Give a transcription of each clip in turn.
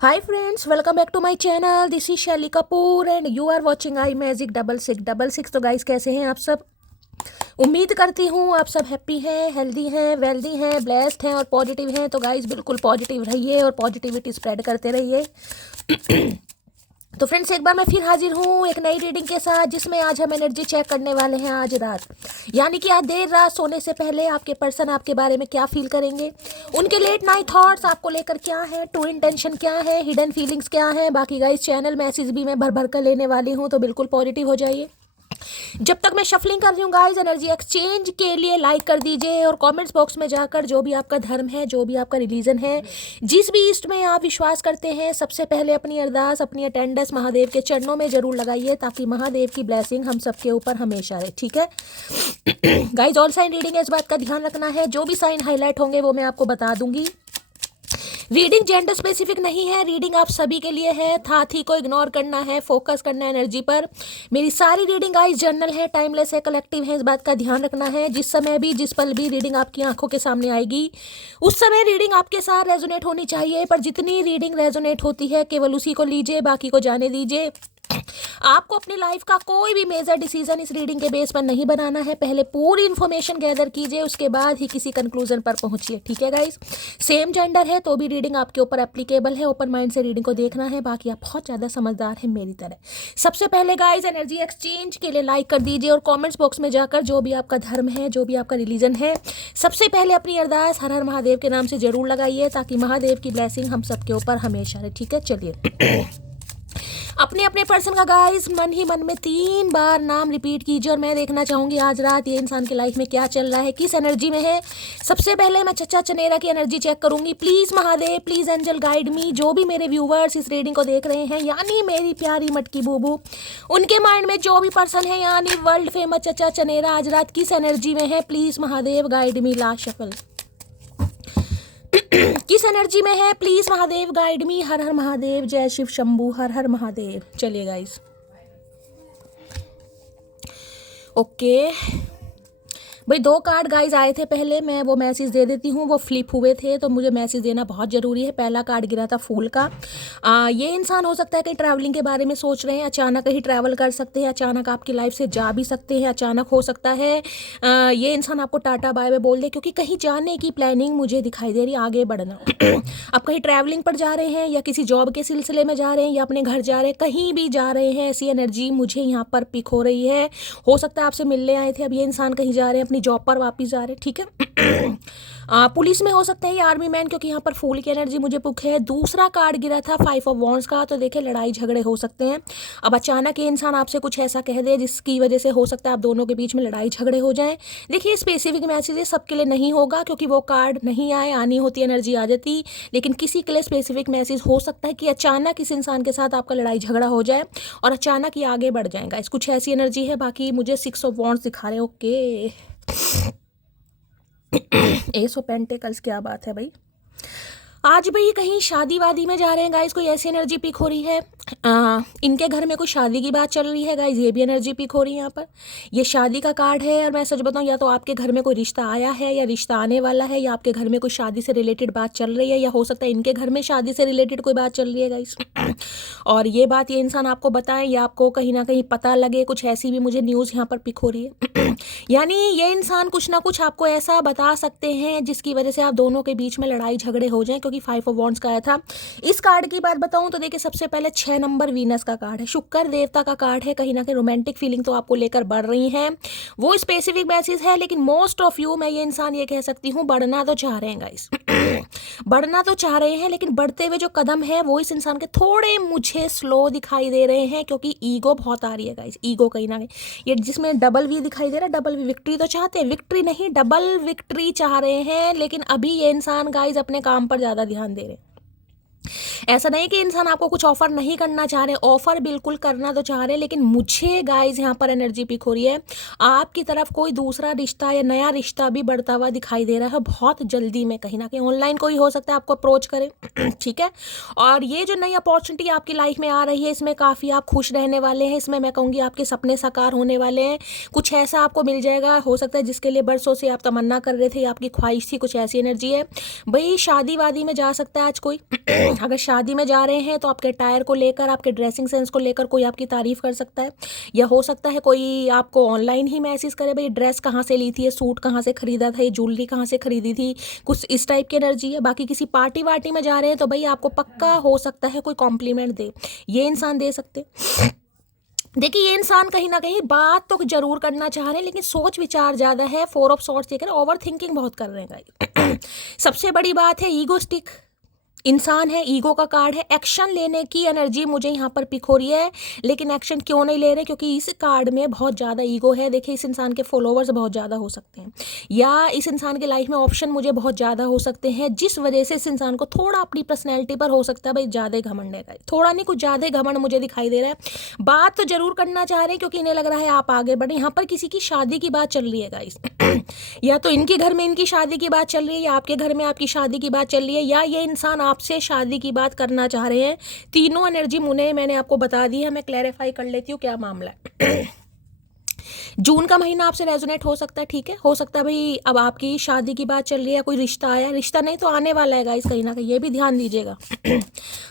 Hi friends, welcome back to my channel. This is Shelly Kapoor and you are watching iMagic 6666। तो guys कैसे हैं आप सब? उम्मीद करती हूँ आप सब हैप्पी हैं, हेल्दी हैं, वेल्दी हैं, ब्लेस्ड हैं और पॉजिटिव हैं। तो गाइस बिल्कुल पॉजिटिव रहिए और पॉजिटिविटी स्प्रेड करते रहिए। तो फ्रेंड्स एक बार मैं फिर हाजिर हूँ एक नई रीडिंग के साथ, जिसमें आज हम एनर्जी चेक करने वाले हैं आज रात, यानी कि आज देर रात सोने से पहले आपके पर्सन आपके बारे में क्या फील करेंगे, उनके लेट नाइट थॉट्स आपको लेकर क्या है, ट्रू इंटेंशन क्या है, हिडन फीलिंग्स क्या है। बाकी गाइस चैनल मैसेज भी मैं भर भर कर लेने वाली हूँ, तो बिल्कुल पॉजिटिव हो जाइए। जब तक मैं शफलिंग कर रही हूँ गाइस, एनर्जी एक्सचेंज के लिए लाइक कर दीजिए और कमेंट्स बॉक्स में जाकर जो भी आपका धर्म है, जो भी आपका रिलीजन है, जिस भी ईस्ट में आप विश्वास करते हैं, सबसे पहले अपनी अरदास, अपनी अटेंडेंस महादेव के चरणों में जरूर लगाइए, ताकि महादेव की ब्लेसिंग हम सबके ऊपर हमेशा रहे। ठीक है गाइस, ऑल साइन रीडिंग है, इस बात का ध्यान रखना है। जो भी साइन हाईलाइट होंगे वो मैं आपको बता दूंगी। रीडिंग जेंडर स्पेसिफिक नहीं है, रीडिंग आप सभी के लिए है। थाथी को इग्नोर करना है, फोकस करना है एनर्जी पर। मेरी सारी रीडिंग गाइस जर्नल है, टाइमलेस है, कलेक्टिव है, इस बात का ध्यान रखना है। जिस समय भी, जिस पल भी रीडिंग आपकी आंखों के सामने आएगी, उस समय रीडिंग आपके साथ रेजोनेट होनी चाहिए। पर जितनी रीडिंग रेजोनेट होती है केवल उसी को लीजिए, बाकी को जाने दीजिए। आपको अपनी लाइफ का कोई भी मेजर डिसीजन इस रीडिंग के बेस पर नहीं बनाना है। पहले पूरी इन्फॉर्मेशन गैदर कीजिए, उसके बाद ही किसी कंक्लूजन पर पहुंचिए। ठीक है गाइस, सेम जेंडर है तो भी रीडिंग आपके ऊपर एप्लीकेबल है। ओपन माइंड से रीडिंग को देखना है, बाकी आप बहुत ज़्यादा समझदार हैं मेरी तरह। सबसे पहले गाइस एनर्जी एक्सचेंज के लिए लाइक कर दीजिए और कॉमेंट्स बॉक्स में जाकर जो भी आपका धर्म है, जो भी आपका रिलीजन है, सबसे पहले अपनी अरदास हर हर महादेव के नाम से जरूर लगाइए, ताकि महादेव की ब्लेसिंग हम सबके ऊपर हमेशा रहे। ठीक है, चलिए अपने अपने पर्सन का गाइस मन ही मन में 3 बार नाम रिपीट कीजिए और मैं देखना चाहूंगी आज रात ये इंसान की लाइफ में क्या चल रहा है, किस एनर्जी में है। सबसे पहले मैं चचा चनेरा की एनर्जी चेक करूंगी। Please Mahadev, please angel guide me. जो भी मेरे व्यूवर्स इस रीडिंग को देख रहे हैं, यानी मेरी प्यारी मटकी बूबू, उनके माइंड में जो भी पर्सन है, यानी वर्ल्ड फेमस चचा चनेरा, आज रात किस एनर्जी में है, please Mahadev guide me. Last shuffle किस एनर्जी में है, प्लीज महादेव गाइड मी। हर हर महादेव, जय शिव शंभू, हर हर महादेव। चलिए गाइस, ओके भाई 2 कार्ड गाइज आए थे पहले, मैं वो मैसेज दे देती हूँ। वो फ्लिप हुए थे तो मुझे मैसेज देना बहुत ज़रूरी है। पहला कार्ड गिरा था फूल का। ये इंसान हो सकता है कि ट्रैवलिंग के बारे में सोच रहे हैं, अचानक कहीं ट्रैवल कर सकते हैं, अचानक आपकी लाइफ से जा भी सकते हैं, अचानक हो सकता है ये इंसान आपको टाटा बाय बाय बोल दे, क्योंकि कहीं जाने की प्लानिंग मुझे दिखाई दे रही है, आगे बढ़ना। आप कहीं ट्रैवलिंग पर जा रहे हैं, या किसी जॉब के सिलसिले में जा रहे हैं, या अपने घर जा रहे हैं, कहीं भी जा रहे हैं, ऐसी एनर्जी मुझे यहाँ पर पिक हो रही है। हो सकता है आपसे मिलने आए थे, अब ये इंसान कहीं जा रहे हैं, अपनी जॉब पर वापस जा रहे हैं। ठीक है पुलिस में हो सकता है ये आर्मी मैन, क्योंकि यहाँ पर फूल की एनर्जी मुझे पुक है। दूसरा कार्ड गिरा था 5 ऑफ वॉन्ड्स का, तो देखिए लड़ाई झगड़े हो सकते हैं। अब अचानक ये इंसान आपसे कुछ ऐसा कह दे जिसकी वजह से हो सकता है आप दोनों के बीच में लड़ाई झगड़े हो जाएं। देखिए स्पेसिफिक मैसेज सबके लिए नहीं होगा, क्योंकि वो कार्ड नहीं आए, आनी होती एनर्जी आ जाती, लेकिन किसी के लिए स्पेसिफिक मैसेज हो सकता है कि अचानक इस इंसान के साथ आपका लड़ाई झगड़ा हो जाए और अचानक ये आगे बढ़ जाएगा। इस कुछ ऐसी एनर्जी है। बाकी मुझे 6 ऑफ वॉन्ड्स दिखा रहे हैं। ओके एस ऑफ पेंटिकल्स, क्या बात है भाई। आज भाई कहीं शादी वादी में जा रहे हैं गाइज, कोई ऐसी एनर्जी पिक हो रही है। इनके घर में कोई शादी की बात चल रही है गाइज, ये भी एनर्जी पिक हो रही है यहाँ पर। ये शादी का कार्ड है और मैं सच बताऊँ, या तो आपके घर में कोई रिश्ता आया है, या रिश्ता आने वाला है, या आपके घर में कोई शादी से रिलेटेड बात चल रही है, या हो सकता है इनके घर में शादी से रिलेटेड कोई बात चल रही है गाइज। और ये बात ये इंसान आपको बताएं, या आपको कहीं ना कहीं पता लगे, कुछ ऐसी भी मुझे न्यूज़ यहाँ पर पिक हो रही है। यानी ये इंसान कुछ ना कुछ आपको ऐसा बता सकते हैं जिसकी वजह से आप दोनों के बीच में लड़ाई झगड़े हो जाएं, क्योंकि 5 ऑफ वॉन्ड्स का आया था। इस कार्ड की बात बताऊं तो देखिए सबसे पहले 6 नंबर वीनस का कार्ड है, शुक्र देवता का कार्ड है। कहीं ना कहीं रोमांटिक फीलिंग तो आपको लेकर बढ़ रही है, वो स्पेसिफिक मैसेज है। लेकिन मोस्ट ऑफ यू, मैं ये इंसान ये कह सकती हूँ, बढ़ना तो चाह रहे हैं गाइस बढ़ना तो चाह रहे हैं, लेकिन बढ़ते हुए जो कदम है वो इस इंसान के थोड़े मुझे स्लो दिखाई दे रहे हैं, क्योंकि ईगो बहुत आ रही है गाइस। ईगो कहीं ना कहीं ये जिसमें डबल वी दिखाई दे रहा है, डबल वी विक्ट्री तो चाहते हैं, विक्ट्री नहीं डबल विक्ट्री चाह रहे हैं, लेकिन अभी ये इंसान गाइस अपने काम पर ज़्यादा ध्यान दे रहे हैं। ऐसा नहीं कि इंसान आपको कुछ ऑफर नहीं करना चाह रहे, ऑफर बिल्कुल करना तो चाह रहे, लेकिन मुझे गाइस यहाँ पर एनर्जी पिक हो रही है, आपकी तरफ कोई दूसरा रिश्ता या नया रिश्ता भी बढ़ता हुआ दिखाई दे रहा है बहुत जल्दी में। कहीं ना कहीं ऑनलाइन कोई हो सकता है आपको अप्रोच करे। ठीक है, और ये जो नई अपॉर्चुनिटी आपकी लाइफ में आ रही है, इसमें काफ़ी आप खुश रहने वाले हैं। इसमें मैं कहूँगी आपके सपने साकार होने वाले हैं। कुछ ऐसा आपको मिल जाएगा, हो सकता है जिसके लिए बरसों से आप तमन्ना कर रहे थे, आपकी ख्वाहिश थी, कुछ ऐसी एनर्जी है। भाई शादी वादी में जा सकता है आज कोई अगर शादी में जा रहे हैं तो आपके टायर को लेकर, आपके ड्रेसिंग सेंस को लेकर कोई आपकी तारीफ कर सकता है, या हो सकता है कोई आपको ऑनलाइन ही मैसेज करे, भाई ड्रेस कहाँ से ली थी, ये सूट कहाँ से खरीदा था, ये ज्वेलरी कहाँ से खरीदी थी, कुछ इस टाइप की एनर्जी है। बाकी किसी पार्टी वार्टी में जा रहे हैं तो भाई आपको पक्का हो सकता है कोई कॉम्प्लीमेंट दे, ये इंसान दे सकते। देखिए ये इंसान कहीं ना कहीं बात तो जरूर करना चाह रहे हैं, लेकिन सोच विचार ज़्यादा है, 4 ऑफ सॉर्ड्स देकर ओवर थिंकिंग बहुत कर रहे हैं गाइस। सबसे बड़ी बात है ईगोस्टिक इंसान है, ईगो का कार्ड है। एक्शन लेने की एनर्जी मुझे यहाँ पर पिक हो रही है, लेकिन एक्शन क्यों नहीं ले रहे, क्योंकि इस कार्ड में बहुत ज़्यादा ईगो है। देखिए इस इंसान के फॉलोवर्स बहुत ज़्यादा हो सकते हैं, या इस इंसान के लाइफ में ऑप्शन मुझे बहुत ज़्यादा हो सकते हैं, जिस वजह से इस इंसान को थोड़ा अपनी पर्सनैलिटी पर हो सकता है भाई ज़्यादा घमंड है। थोड़ा नहीं, कुछ ज़्यादा घमंड मुझे दिखाई दे रहा है। बात तो जरूर करना चाह रहे हैं क्योंकि इन्हें लग रहा है आप आगे बढ़े। यहाँ पर किसी की शादी की बात चल रही है गाइस, या तो इनके घर में इनकी शादी की बात चल रही है, या आपके घर में आपकी शादी की बात चल रही है, या ये इंसान आपसे शादी की बात करना चाह रहे हैं। तीनों एनर्जी मैंने आपको बता दी है। मैं क्लैरिफाई कर लेती हूँ क्या मामला है। जून का महीना आपसे रेजोनेट हो सकता है, ठीक है, हो सकता है भाई अब आपकी शादी की बात चल रही है, कोई रिश्ता आया, रिश्ता नहीं तो आने वाला है गाइस, कहीं ना कहीं ये भी ध्यान दीजिएगा।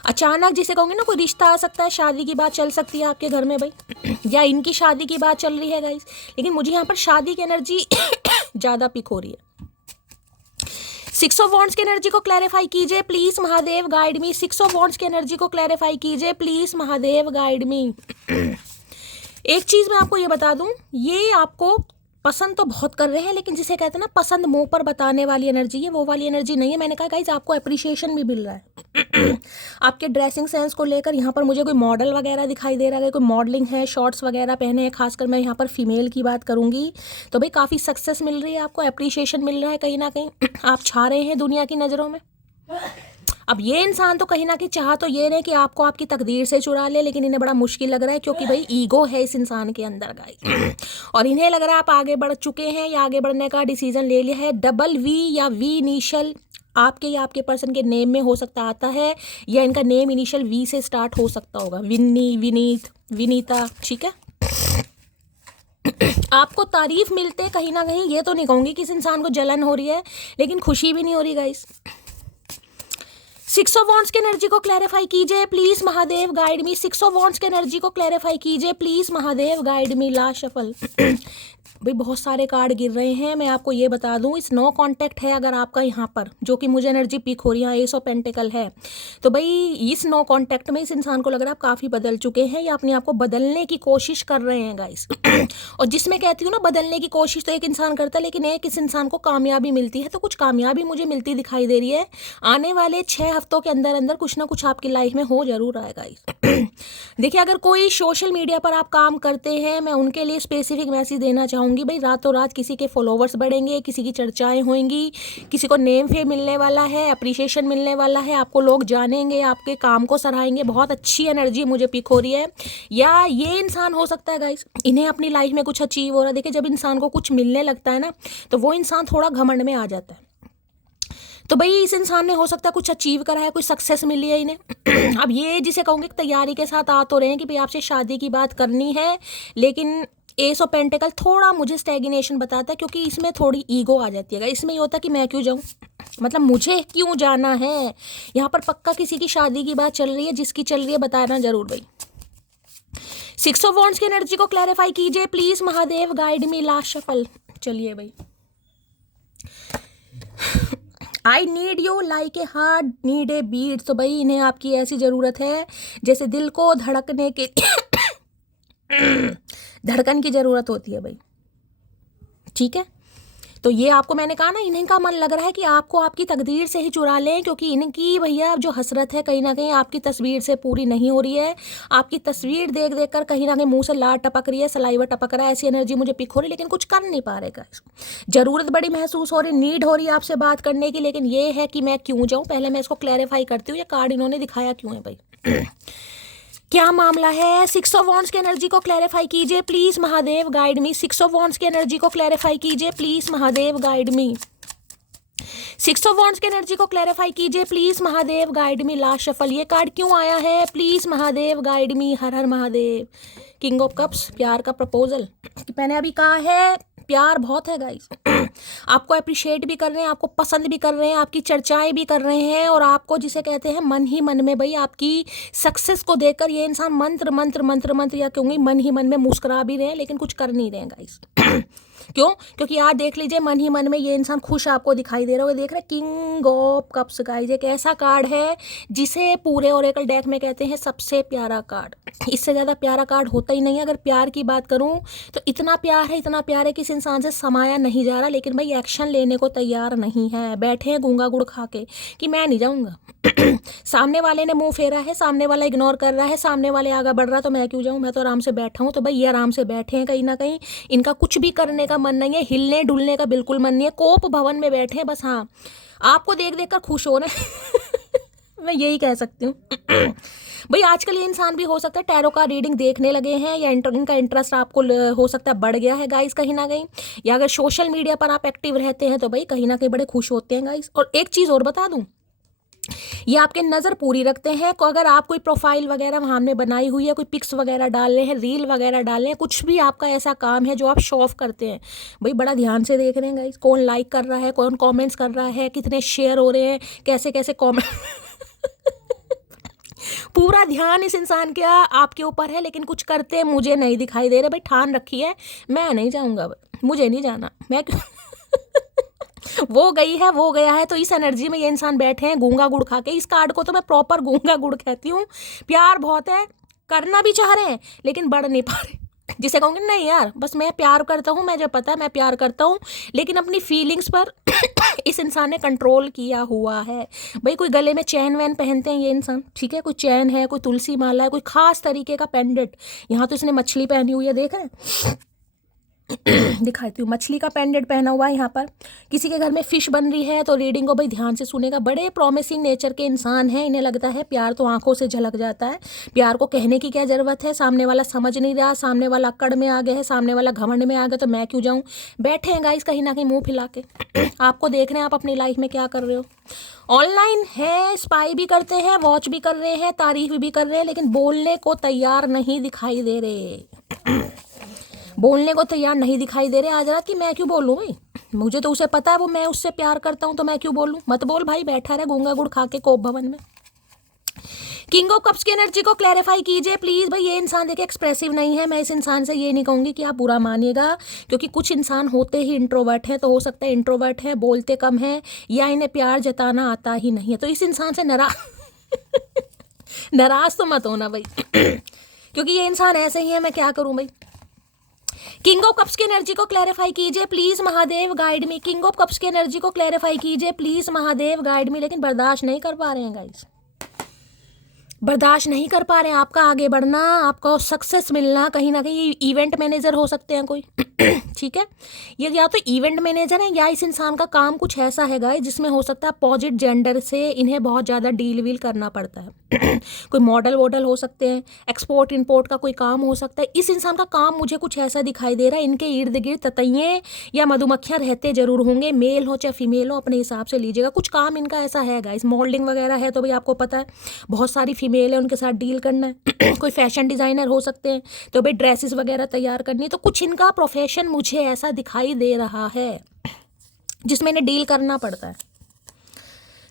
अचानक जिसे कहूँगे ना, कोई रिश्ता आ सकता है, शादी की बात चल सकती है आपके घर में भाई, या इनकी शादी की बात चल रही है गाइस, लेकिन मुझे यहाँ पर शादी की एनर्जी ज़्यादा पिक हो रही है। 6 ऑफ वॉन्ड्स की एनर्जी को क्लैरिफाई कीजिए please Mahadev, guide me. 6 of wands की एनर्जी को क्लैरिफाई कीजिए प्लीज महादेव, गाइड मी। एक चीज मैं आपको ये बता दूं, ये आपको पसंद तो बहुत कर रहे हैं, लेकिन जिसे कहते हैं ना पसंद मुंह पर बताने वाली एनर्जी है, वो वाली एनर्जी नहीं है। मैंने कहा गाइस आपको अप्रिशिएशन भी मिल रहा है आपके ड्रेसिंग सेंस को लेकर। यहाँ पर मुझे कोई मॉडल वगैरह दिखाई दे रहा है, कोई मॉडलिंग है, शॉर्ट्स वगैरह पहने हैं, खासकर मैं यहाँ पर फीमेल की बात करूंगी, तो भाई काफ़ी सक्सेस मिल रही है आपको, अप्रिशिएशन मिल रहा है, कहीं ना कहीं आप छा रहे हैं दुनिया की नज़रों में। अब ये इंसान तो कहीं ना कहीं चाह तो ये रहे कि आपको आपकी तकदीर से चुरा ले, लेकिन इन्हें बड़ा मुश्किल लग रहा है, क्योंकि भाई ईगो है इस इंसान के अंदर गाइस, और इन्हें लग रहा है आप आगे बढ़ चुके हैं या आगे बढ़ने का डिसीजन ले लिया है। डबल वी या वी इनिशियल आपके या आपके पर्सन के नेम में हो सकता आता है, या इनका नेम इनिशियल वी से स्टार्ट हो सकता होगा, विन्नी, विनीत, विनीता, ठीक है। आपको तारीफ मिलते कहीं ना कहीं, ये तो नहीं कहूँगी कि इस इंसान को जलन हो रही है, लेकिन खुशी भी नहीं हो रही गाइस। 6 ऑफ वॉन्ड्स की एनर्जी को क्लैरिफाई कीजिए please Mahadev, guide me. 6 of wands की एनर्जी को क्लैरिफाई कीजिए please Mahadev, guide me. Last shuffle भाई बहुत सारे कार्ड गिर रहे हैं। मैं आपको ये बता दूं, इस नो कांटेक्ट है अगर आपका यहाँ पर, जो कि मुझे एनर्जी पिक हो रही है, एस ऑफ पेंटिकल है, तो भाई इस नो कांटेक्ट में इस इंसान को लग रहा है आप काफ़ी बदल चुके हैं, या अपने आप को बदलने की कोशिश कर रहे हैं गाइस। और जिसमें कहती हूँ ना बदलने की कोशिश तो एक इंसान करता है, लेकिन एक इस इंसान को कामयाबी मिलती है, तो कुछ कामयाबी मुझे मिलती दिखाई दे रही है। आने वाले 6 हफ्तों के अंदर अंदर कुछ ना कुछ आपकी लाइफ में हो जरूर आएगा गाइस। देखिए अगर कोई सोशल मीडिया पर आप काम करते हैं, मैं उनके लिए स्पेसिफिक मैसेज देना चाहूँगी, भाई रातों रात किसी के फॉलोवर्स बढ़ेंगे, किसी की चर्चाएं होंगी, किसी को नेम फेम मिलने वाला है, अप्रिशिएशन मिलने वाला है, आपको लोग जानेंगे, आपके काम को सराहेंगे। बहुत अच्छी एनर्जी मुझे पिक हो रही है। या ये इंसान हो सकता है गाइस, इन्हें अपनी लाइफ में कुछ अचीव हो रहा है। देखिए जब इंसान को कुछ मिलने लगता है ना, तो वो इंसान थोड़ा घमंड में आ जाता है। तो भाई इस इंसान ने हो सकता है कुछ अचीव करा है, कुछ सक्सेस मिली है इन्हें। अब ये जिसे कहूँगी तैयारी के साथ आ तो रहे हैं कि भाई आपसे शादी की बात करनी है, लेकिन एस ऑफ पेंटिकल थोड़ा मुझे स्टैग्नेशन बताता है, क्योंकि इसमें थोड़ी ईगो आ जाती है। इसमें ये होता है कि मैं क्यों जाऊँ, मतलब मुझे क्यों जाना है। यहाँ पर पक्का किसी की शादी की बात चल रही है, जिसकी चल रही है बताना जरूर भाई। 6 ऑफ वॉन्ड्स की एनर्जी को क्लैरिफाई कीजिए please Mahadev, guide me. Last shuffle, चलिए भाई। I need you like a heart need a beat, तो भाई इन्हें आपकी ऐसी ज़रूरत है जैसे दिल को धड़कने के धड़कन की ज़रूरत होती है भाई, ठीक है। तो ये आपको मैंने कहा ना, इन्हीं का मन लग रहा है कि आपको आपकी तकदीर से ही चुरा लें, क्योंकि इनकी भैया जो हसरत है कहीं ना कहीं आपकी तस्वीर से पूरी नहीं हो रही है। आपकी तस्वीर देख देख कर कहीं ना कहीं मुंह से लार टपक रही है, सलाइवा टपक रहा है, ऐसी एनर्जी मुझे पिक हो रही है, लेकिन कुछ कर नहीं पा रहे गाइस। ज़रूरत बड़ी महसूस हो रही, नीड हो रही है आपसे बात करने की, लेकिन ये है कि मैं क्यों जाऊँ। पहले मैं इसको क्लैरिफाई करती हूँ, ये कार्ड इन्होंने दिखाया क्यों है भाई, क्या मामला है। 6 ऑफ वॉन्ड्स की एनर्जी को क्लैरिफाई कीजिए please Mahadev, guide me. 6 of wands की एनर्जी को क्लैरिफाई कीजिए please Mahadev, guide me. 6 of wands की एनर्जी को क्लैरिफाई कीजिए please Mahadev, guide me. Last shuffle, ये कार्ड क्यों आया है please Mahadev, guide me. Her her Mahadev. King of cups, प्यार का प्रपोजल। मैंने अभी कहा है प्यार बहुत है गाइस। आपको अप्रिशिएट भी कर रहे हैं, आपको पसंद भी कर रहे हैं, आपकी चर्चाएं भी कर रहे हैं, और आपको जिसे कहते हैं मन ही मन में भाई आपकी सक्सेस को देखकर ये इंसान मंत्र मंत्र मंत्र मंत्र या कहूँगी मन ही मन में मुस्कुरा भी रहे हैं, लेकिन कुछ कर नहीं रहे हैं गाइस। क्यों? क्योंकि आज देख लीजिए मन ही मन में ये इंसान खुश आपको दिखाई दे रहा होगा। देख रहे हैं किंग ऑफ कप्स गाइस, एक ऐसा कार्ड है जिसे पूरे ओरेकल डेक में कहते हैं सबसे प्यारा कार्ड। इससे ज़्यादा प्यारा कार्ड होता ही नहीं है। अगर प्यार की बात करूं तो इतना प्यार है कि इस इंसान से समाया नहीं जा रहा, लेकिन भाई एक्शन लेने को तैयार नहीं है। बैठे हैं गूंगा गुड़ खा के कि मैं नहीं जाऊंगा। सामने वाले ने मुंह फेरा है, सामने वाला इग्नोर कर रहा है, सामने वाले आगे बढ़ रहा, तो मैं क्यों जाऊं, मैं तो आराम से बैठा हूं। तो भाई ये आराम से बैठे हैं, कहीं ना कहीं इनका कुछ भी करने का मन नहीं है, हिलने डुलने का बिल्कुल मन नहीं है, कोप भवन में बैठे हैं बस। हाँ, आपको देख देख कर खुश हो रहे हैं। मैं यही कह सकती हूँ। भाई आजकल ये इंसान भी हो सकता है टैरो का रीडिंग देखने लगे हैं, या इनका इंटरेस्ट आपको हो सकता है बढ़ गया है गाइस कहीं ना कहीं, या अगर सोशल मीडिया पर आप एक्टिव रहते हैं तो भाई कहीं ना कहीं बड़े खुश होते हैं गाइस। और एक चीज़ और बता दूं, ये आपके नज़र पूरी रखते हैं। को अगर आप कोई प्रोफाइल वगैरह वहाँ हमने बनाई हुई है, कोई पिक्स वगैरह डाल रहे हैं, रील वगैरह डाल रहे हैं, कुछ भी आपका ऐसा काम है जो आप शो ऑफ करते हैं, भाई बड़ा ध्यान से देख रहे हैं गाइस। कौन लाइक कर रहा है, कौन कमेंट्स कर रहा है, कितने शेयर हो रहे हैं, कैसे कैसे कमेंट। पूरा ध्यान इस इंसान का आपके ऊपर है, लेकिन कुछ करते मुझे नहीं दिखाई दे रहे। भाई ठान रखी है मैं नहीं जाऊँगा, मुझे नहीं जाना, मैं वो गई है वो गया है। तो इस एनर्जी में ये इंसान बैठे हैं गूंगा गुड़ खा के। इस कार्ड को तो मैं प्रॉपर गूंगा गुड़ कहती हूँ। प्यार बहुत है, करना भी चाह रहे हैं लेकिन बढ़ नहीं पा रहे। जिसे कहूँगी नहीं यार बस मैं प्यार करता हूँ, मुझे पता है मैं प्यार करता हूँ, लेकिन अपनी फीलिंग्स पर इस इंसान ने कंट्रोल किया हुआ है। भाई कोई गले में चैन वैन पहनते हैं ये इंसान, ठीक है, कोई चैन है, कोई तुलसी माला है, कोई खास तरीके का पेंडेंट। यहाँ तो इसने मछली पहनी हुई है, देख रहे हैं, दिखाती हूँ, मछली का पेंडेंट पहना हुआ है यहाँ पर। किसी के घर में फिश बन रही है तो रीडिंग को भाई ध्यान से सुनेगा। बड़े प्रॉमिसिंग नेचर के इंसान हैं, इन्हें लगता है प्यार तो आंखों से झलक जाता है। प्यार को कहने की क्या ज़रूरत है, सामने वाला समझ नहीं रहा, सामने वाला अक्कड़ में आ गया है, सामने वाला घमंड में आ गया, तो मैं क्यों जाऊँ। बैठे हैं गाइस कहीं ना कहीं मुँह फैला के। आपको देख रहे हैं आप अपनी लाइफ में क्या कर रहे हो। ऑनलाइन है, स्पाई भी करते हैं, वॉच भी कर रहे हैं, तारीफ भी कर रहे हैं, लेकिन बोलने को तैयार नहीं दिखाई दे रहे। बोलने को तैयार नहीं दिखाई दे रहे आज रात कि मैं क्यों बोलूँ भाई, मुझे तो उसे पता है वो मैं उससे प्यार करता हूँ, तो मैं क्यों बोलूँ। मत बोल भाई, बैठा रहे गूंगा गुड़ खा के कोप भवन में। किंग ऑफ कप्स की एनर्जी को क्लैरिफाई कीजिए प्लीज़। भाई ये इंसान देखिए एक्सप्रेसिव नहीं है। मैं इस इंसान से ये नहीं कहूँगी कि आप बुरा मानिएगा, क्योंकि कुछ इंसान होते ही इंट्रोवर्ट हैं, तो हो सकता है इंट्रोवर्ट है, बोलते कम है, या इन्हें प्यार जताना आता ही नहीं है। तो इस इंसान से नाराज तो मत होना भाई, क्योंकि ये इंसान ऐसे ही है, मैं क्या करूँ भाई। किंग ऑफ कप्स की एनर्जी को क्लैरिफाई कीजिए please Mahadev, guide me. King of cups की एनर्जी को क्लैरिफाई कीजिए प्लीज महादेव, गाइड मी। लेकिन बर्दाश्त नहीं कर पा रहे हैं गाइस, बर्दाश्त नहीं कर पा रहे हैं आपका आगे बढ़ना, आपका सक्सेस मिलना। कहीं ना कहीं इवेंट मैनेजर हो सकते हैं कोई, ठीक है, ये या तो इवेंट मैनेजर है, या इस इंसान का काम कुछ ऐसा है गाइस जिसमें हो सकता है अपोजिट जेंडर से इन्हें बहुत ज़्यादा डील वील करना पड़ता है। कोई मॉडल वॉडल हो सकते हैं, एक्सपोर्ट इंपोर्ट का कोई काम हो सकता है। इस इंसान का काम मुझे कुछ ऐसा दिखाई दे रहा है, इनके इर्द गिर्द ततैये या मधुमक्खियाँ रहते जरूर होंगे, मेल हो चाहे फीमेल हो, अपने हिसाब से लीजिएगा। कुछ काम इनका ऐसा है गाइस, मॉडलिंग वगैरह है तो भाई आपको पता है बहुत सारी फीमेल है, उनके साथ डील करना है। कोई फैशन डिज़ाइनर हो सकते हैं तो भाई ड्रेसेस वगैरह तैयार करनी है। तो कुछ इनका प्रोफेशन मुझे ऐसा दिखाई दे रहा है जिसमें इन्हें डील करना पड़ता है।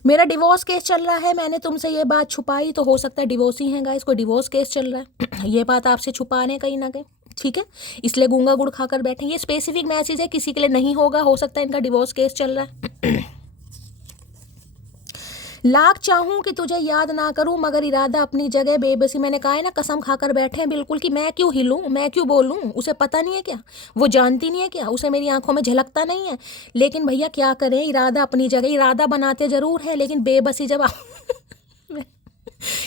मेरा डिवोर्स केस चल रहा है, मैंने तुमसे ये बात छुपाई, तो हो सकता है डिवोर्स ही है गाइस, कोई डिवोर्स केस चल रहा है, ये बात आपसे छुपा रहे हैं कहीं ना कहीं, ठीक है, इसलिए गूंगा गुड़ खाकर बैठे। ये स्पेसिफिक मैसेज है, किसी के लिए नहीं होगा, हो सकता है इनका डिवोर्स केस चल रहा है। लाख चाहूं कि तुझे याद ना करूं, मगर इरादा अपनी जगह बेबसी। मैंने कहा है ना, कसम खाकर बैठे हैं बिल्कुल कि मैं क्यों हिलूं, मैं क्यों बोलूं। उसे पता नहीं है क्या, वो जानती नहीं है क्या, उसे मेरी आंखों में झलकता नहीं है। लेकिन भैया क्या करें, इरादा अपनी जगह, इरादा बनाते जरूर है लेकिन बेबसी जब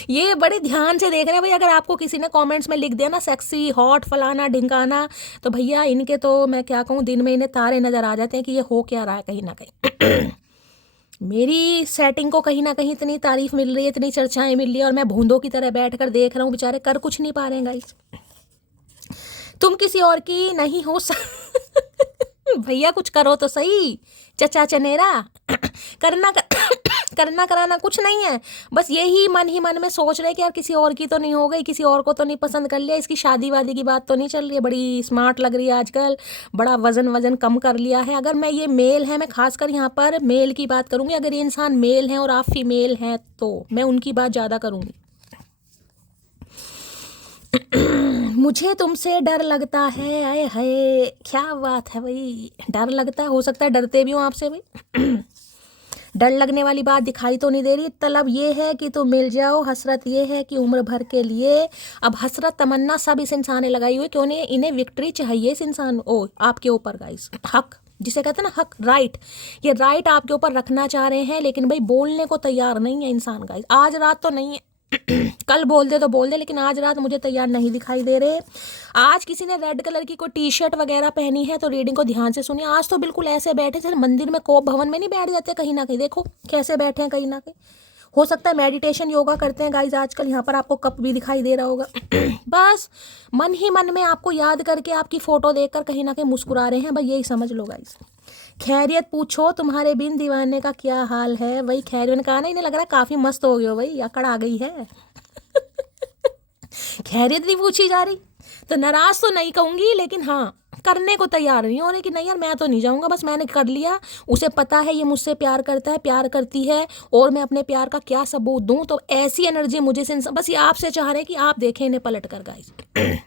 ये बड़े ध्यान से देख रहे हैं भाई। अगर आपको किसी ने कमेंट्स में लिख दिया ना सेक्सी हॉट फलाना ढिंकाना, तो भैया इनके तो मैं क्या कहूँ, दिन में इन्हें तारे नजर आ जाते हैं कि ये हो क्या रहा है कहीं ना कहीं। मेरी सेटिंग को कहीं ना कहीं इतनी तारीफ मिल रही है, इतनी चर्चाएं मिल रही है, और मैं भूंदों की तरह बैठकर देख रहा हूँ, बेचारे कर कुछ नहीं पा रहे हैं गाइस। तुम किसी और की नहीं हो भैया कुछ करो तो सही, चचा चनेरा करना करना कराना कुछ नहीं है, बस यही मन ही मन में सोच रहे कि यार किसी और की तो नहीं हो गई, किसी और को तो नहीं पसंद कर लिया, इसकी शादी वादी की बात तो नहीं चल रही है, बड़ी स्मार्ट लग रही है आजकल, बड़ा वजन वजन कम कर लिया है। अगर मैं ये मेल है, मैं खासकर यहाँ पर मेल की बात करूँगी, अगर ये इंसान मेल हैं और आप फीमेल हैं तो मैं उनकी बात ज़्यादा करूँगी। मुझे तुमसे डर लगता है, आए हाय क्या बात है भाई, डर लगता है, हो सकता है डरते भी हो आपसे भाई। डर लगने वाली बात दिखाई तो नहीं दे रही, तलब ये है कि तुम मिल जाओ, हसरत ये है कि उम्र भर के लिए। अब हसरत तमन्ना सब इस इंसान ने लगाई हुई, क्यों नहीं, इन्हें विक्ट्री चाहिए इस इंसान आपके ऊपर गाइस, हक जिसे कहते हैं ना हक, राइट, ये राइट आपके ऊपर रखना चाह रहे हैं, लेकिन भाई बोलने को तैयार नहीं है इंसान गाइस। आज रात तो नहीं है, कल बोल दे तो बोल दे, लेकिन आज रात मुझे तैयार नहीं दिखाई दे रहे। आज किसी ने रेड कलर की कोई टी शर्ट वगैरह पहनी है तो रीडिंग को ध्यान से सुनिए। आज तो बिल्कुल ऐसे बैठे जैसे मंदिर में, कोप भवन में नहीं बैठ जाते कहीं ना कहीं, देखो कैसे बैठे हैं कहीं ना कहीं। हो सकता है मेडिटेशन योगा करते हैं गाइज आजकल, यहाँ पर आपको कप भी दिखाई दे रहा होगा। बस मन ही मन में आपको याद करके आपकी फोटो देखकर कहीं ना कहीं मुस्कुरा रहे हैं भाई, यही समझ लो गाइज। खैरियत पूछो तुम्हारे बिन दीवाने का क्या हाल है, वही खैरियत ने कहा ना, इन्हें लग रहा है काफी मस्त हो गए हो भाई, अकड़ आ गई है। खैरियत नहीं पूछी जा रही तो नाराज तो नहीं कहूंगी, लेकिन हाँ करने को तैयार नहीं हो रही कि नहीं यार मैं तो नहीं जाऊंगा, बस मैंने कर लिया, उसे पता है ये मुझसे प्यार करता है, प्यार करती है, और मैं अपने प्यार का क्या सबूत दूं। तो ऐसी एनर्जी मुझे से, बस ये आपसे चाह रहे हैं कि आप देखें इन्हें पलट कर गाइस।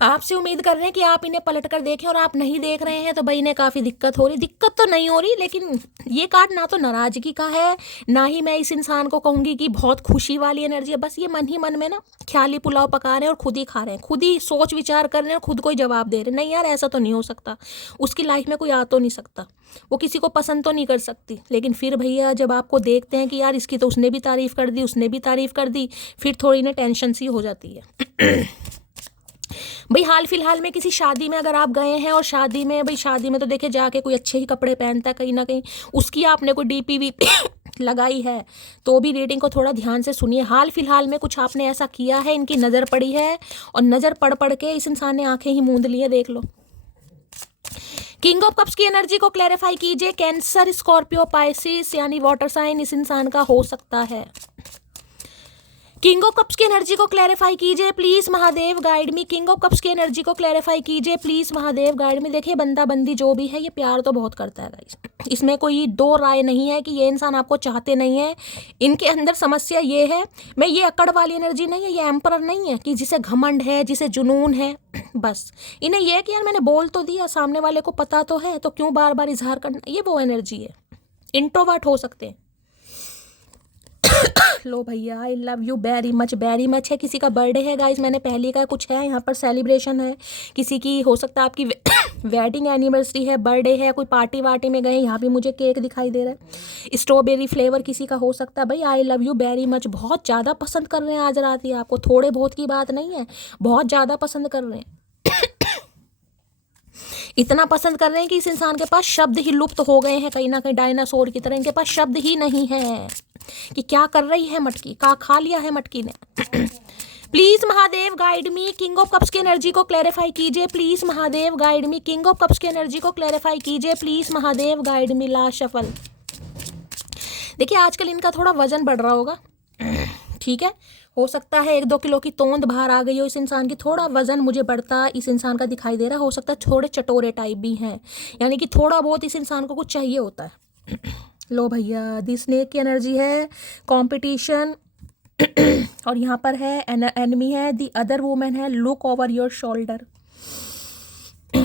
आपसे उम्मीद कर रहे हैं कि आप इन्हें पलट कर देखें, और आप नहीं देख रहे हैं तो भाई इन्हें काफ़ी दिक्कत हो रही। दिक्कत तो नहीं हो रही, लेकिन ये कार्ड ना तो नाराज़गी का है, ना ही मैं इस इंसान को कहूँगी कि बहुत खुशी वाली एनर्जी है। बस ये मन ही मन में ना ख्याली पुलाव पका रहे हैं और खुद ही खा रहे हैं, खुद ही सोच विचार कर रहे हैं और खुद को ही जवाब दे रहे हैं, नहीं यार ऐसा तो नहीं हो सकता, उसकी लाइफ में कोई आ तो नहीं सकता, वो किसी को पसंद तो नहीं कर सकती। लेकिन फिर भैया जब आपको देखते हैं कि यार इसकी तो उसने भी तारीफ़ कर दी, उसने भी तारीफ़ कर दी, फिर थोड़ी ना टेंशन सी हो जाती है। भाई हाल फिलहाल में किसी शादी में अगर आप गए हैं, और शादी में भाई शादी में तो देखे जाके कोई अच्छे ही कपड़े पहनता है कहीं ना कहीं, उसकी आपने कोई डीपी वी लगाई है तो भी रीडिंग को थोड़ा ध्यान से सुनिए। हाल फिलहाल में कुछ आपने ऐसा किया है, इनकी नज़र पड़ी है, और नज़र पड़ पड़ के इस इंसान ने आंखें ही मूंद ली है, देख लो। किंग ऑफ कप्स की एनर्जी को क्लैरिफाई कीजिए। कैंसर, स्कॉर्पियो, पाइसिस यानी वाटर साइन इस इंसान का हो सकता है। किंग ऑफ कप्स की एनर्जी को क्लैरिफाई कीजिए please Mahadev guide me. King of cups की एनर्जी को क्लैरिफाई कीजिए प्लीज महादेव गाइड मी। देखिए बंदा बंदी जो भी है ये प्यार तो बहुत करता है गाइस, इसमें कोई दो राय नहीं है कि ये इंसान आपको चाहते नहीं है। इनके अंदर समस्या ये है, मैं ये अकड़ वाली एनर्जी नहीं है, ये एम्परर नहीं है कि जिसे घमंड है, जिसे जुनून है। बस इन्हें यह है कि यार मैंने बोल तो दिया, सामने वाले को पता तो है, तो क्यों बार बार इजहार करना, ये वो एनर्जी है। इंट्रोवर्ट हो सकते हैं। लो भैया I love you very much है। किसी का बर्थडे है गाइज, मैंने पहले का कुछ है यहाँ पर सेलिब्रेशन है, किसी की हो सकता है आपकी वेडिंग एनिवर्सरी है, बर्थडे है, कोई पार्टी वार्टी में गए, यहाँ भी मुझे केक दिखाई दे रहा है, स्ट्रॉबेरी फ्लेवर किसी का हो सकता है। भाई I love you very much, बहुत ज़्यादा पसंद कर रहे हैं आज रात ही आपको, थोड़े बहुत की बात नहीं है, बहुत ज़्यादा पसंद कर रहे हैं। इतना पसंद कर रहे हैं कि इस इंसान के पास शब्द ही लुप्त हो गए हैं, कहीं ना कहीं डायनासोर की तरह इनके पास शब्द ही नहीं है कि क्या कर रही है मटकी, का खा लिया है मटकी ने। Please Mahadev guide me. King of cups की एनर्जी को क्लैरिफाई कीजिए please Mahadev guide me. King of cups की एनर्जी को क्लैरिफाई कीजिए please Mahadev guide me. Last shuffle. देखिए आजकल इनका थोड़ा वजन बढ़ रहा होगा, ठीक है, हो सकता है 1-2 किलो की तोंद बाहर आ गई हो इस इंसान की, थोड़ा वजन मुझे बढ़ता इस इंसान का दिखाई दे रहा है। हो सकता है थोड़े चटोरे टाइप भी हैं, यानी कि थोड़ा बहुत इस इंसान को कुछ चाहिए होता है। लो भैया दी स्नेक की एनर्जी है, कंपटीशन, और यहाँ पर है एनिमी है, दी अदर वुमेन है, look over your shoulder.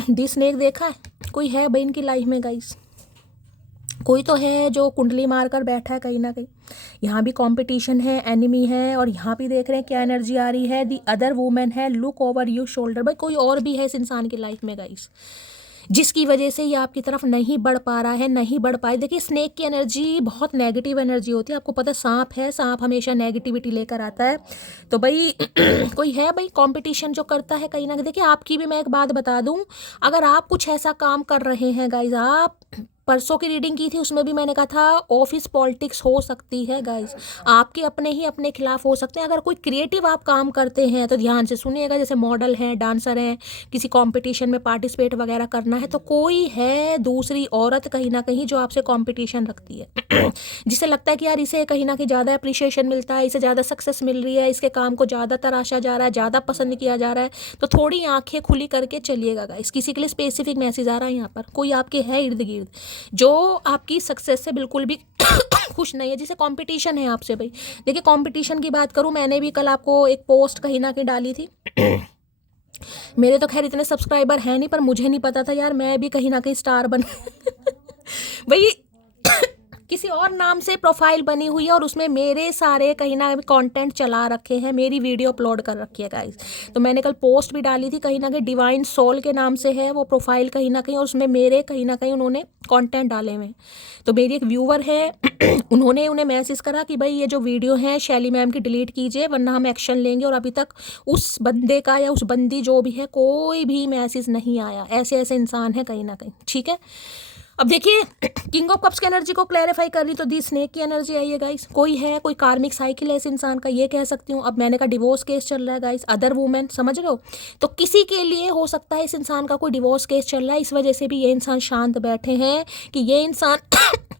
The snake देखा है, कोई है भाई इनकी लाइफ में गाइस, कोई तो है जो कुंडली मारकर बैठा है कहीं ना कहीं। यहाँ भी कंपटीशन है, एनिमी है, और यहाँ भी देख रहे हैं क्या एनर्जी आ रही है, दी अदर वुमेन है, लुक ओवर यू शोल्डर। भाई कोई और भी है इस इंसान की लाइफ में गाइस, जिसकी वजह से ये आपकी तरफ नहीं बढ़ पा रहा है, नहीं बढ़ पाए। देखिए स्नेक की एनर्जी बहुत नेगेटिव एनर्जी होती है, आपको पता है सांप है, सांप हमेशा नेगेटिविटी लेकर आता है। तो भाई कोई है भाई कंपटीशन जो करता है कहीं ना कहीं। देखिए आपकी भी मैं एक बात बता दूं, अगर आप कुछ ऐसा काम कर रहे हैं गाइज, आप परसों की रीडिंग की थी उसमें भी मैंने कहा था ऑफिस पॉलिटिक्स हो सकती है गाइस, आपके अपने ही अपने खिलाफ हो सकते हैं। अगर कोई क्रिएटिव आप काम करते हैं तो ध्यान से सुनिएगा, जैसे मॉडल हैं, डांसर हैं, किसी कंपटीशन में पार्टिसिपेट वगैरह करना है, तो कोई है दूसरी औरत कहीं ना कहीं जो आपसे कंपटीशन रखती है जिसे लगता है कि यार इसे कहीं ना कहीं ज़्यादा अप्रिशिएशन मिलता है, इसे ज़्यादा सक्सेस मिल रही है, इसके काम को ज़्यादा तराशा जा रहा है, ज़्यादा पसंद किया जा रहा है, तो थोड़ी आंखें खुली करके चलिएगा गाइस। किसी के लिए स्पेसिफिक मैसेज आ रहा है यहाँ पर, कोई आपके है इर्द गिर्द जो आपकी सक्सेस से बिल्कुल भी खुश नहीं है, जिसे कंपटीशन है आपसे। भाई देखिए, कंपटीशन की बात करूं, मैंने भी कल आपको एक पोस्ट कहीं ना कहीं डाली थी मेरे तो खैर इतने सब्सक्राइबर हैं नहीं, पर मुझे नहीं पता था यार मैं भी कहीं ना कहीं स्टार बन भाई किसी और नाम से प्रोफाइल बनी हुई है और उसमें मेरे सारे कहीं ना कंटेंट चला रखे हैं, मेरी वीडियो अपलोड कर रखी है गाइस। तो मैंने कल पोस्ट भी डाली थी, कहीं ना कहीं डिवाइन सोल के नाम से है वो प्रोफाइल कहीं ना कहीं, और उसमें मेरे कहीं ना कहीं उन्होंने कंटेंट डाले हुए हैं। तो मेरी एक व्यूवर है उन्होंने उन्हें मैसेज करा कि भाई ये जो वीडियो है शैली मैम की डिलीट कीजिए वरना हम एक्शन लेंगे, और अभी तक उस बंदे का या उस बंदी जो भी है कोई भी मैसेज नहीं आया। ऐसे ऐसे इंसान है कहीं ना कहीं, ठीक है। अब देखिए, किंग ऑफ कप्स की एनर्जी को क्लैरिफाई कर रही तो दी स्नेक की एनर्जी आई है गाइस। कोई है, कोई कार्मिक साइकिल है इस इंसान का, ये कह सकती हूँ। अब मैंने कहा डिवोर्स केस चल रहा है गाइस, अदर वुमेन, समझ रहे हो, तो किसी के लिए हो सकता है इस इंसान का कोई डिवोर्स केस चल रहा है, इस वजह से भी ये इंसान शांत बैठे हैं कि ये इंसान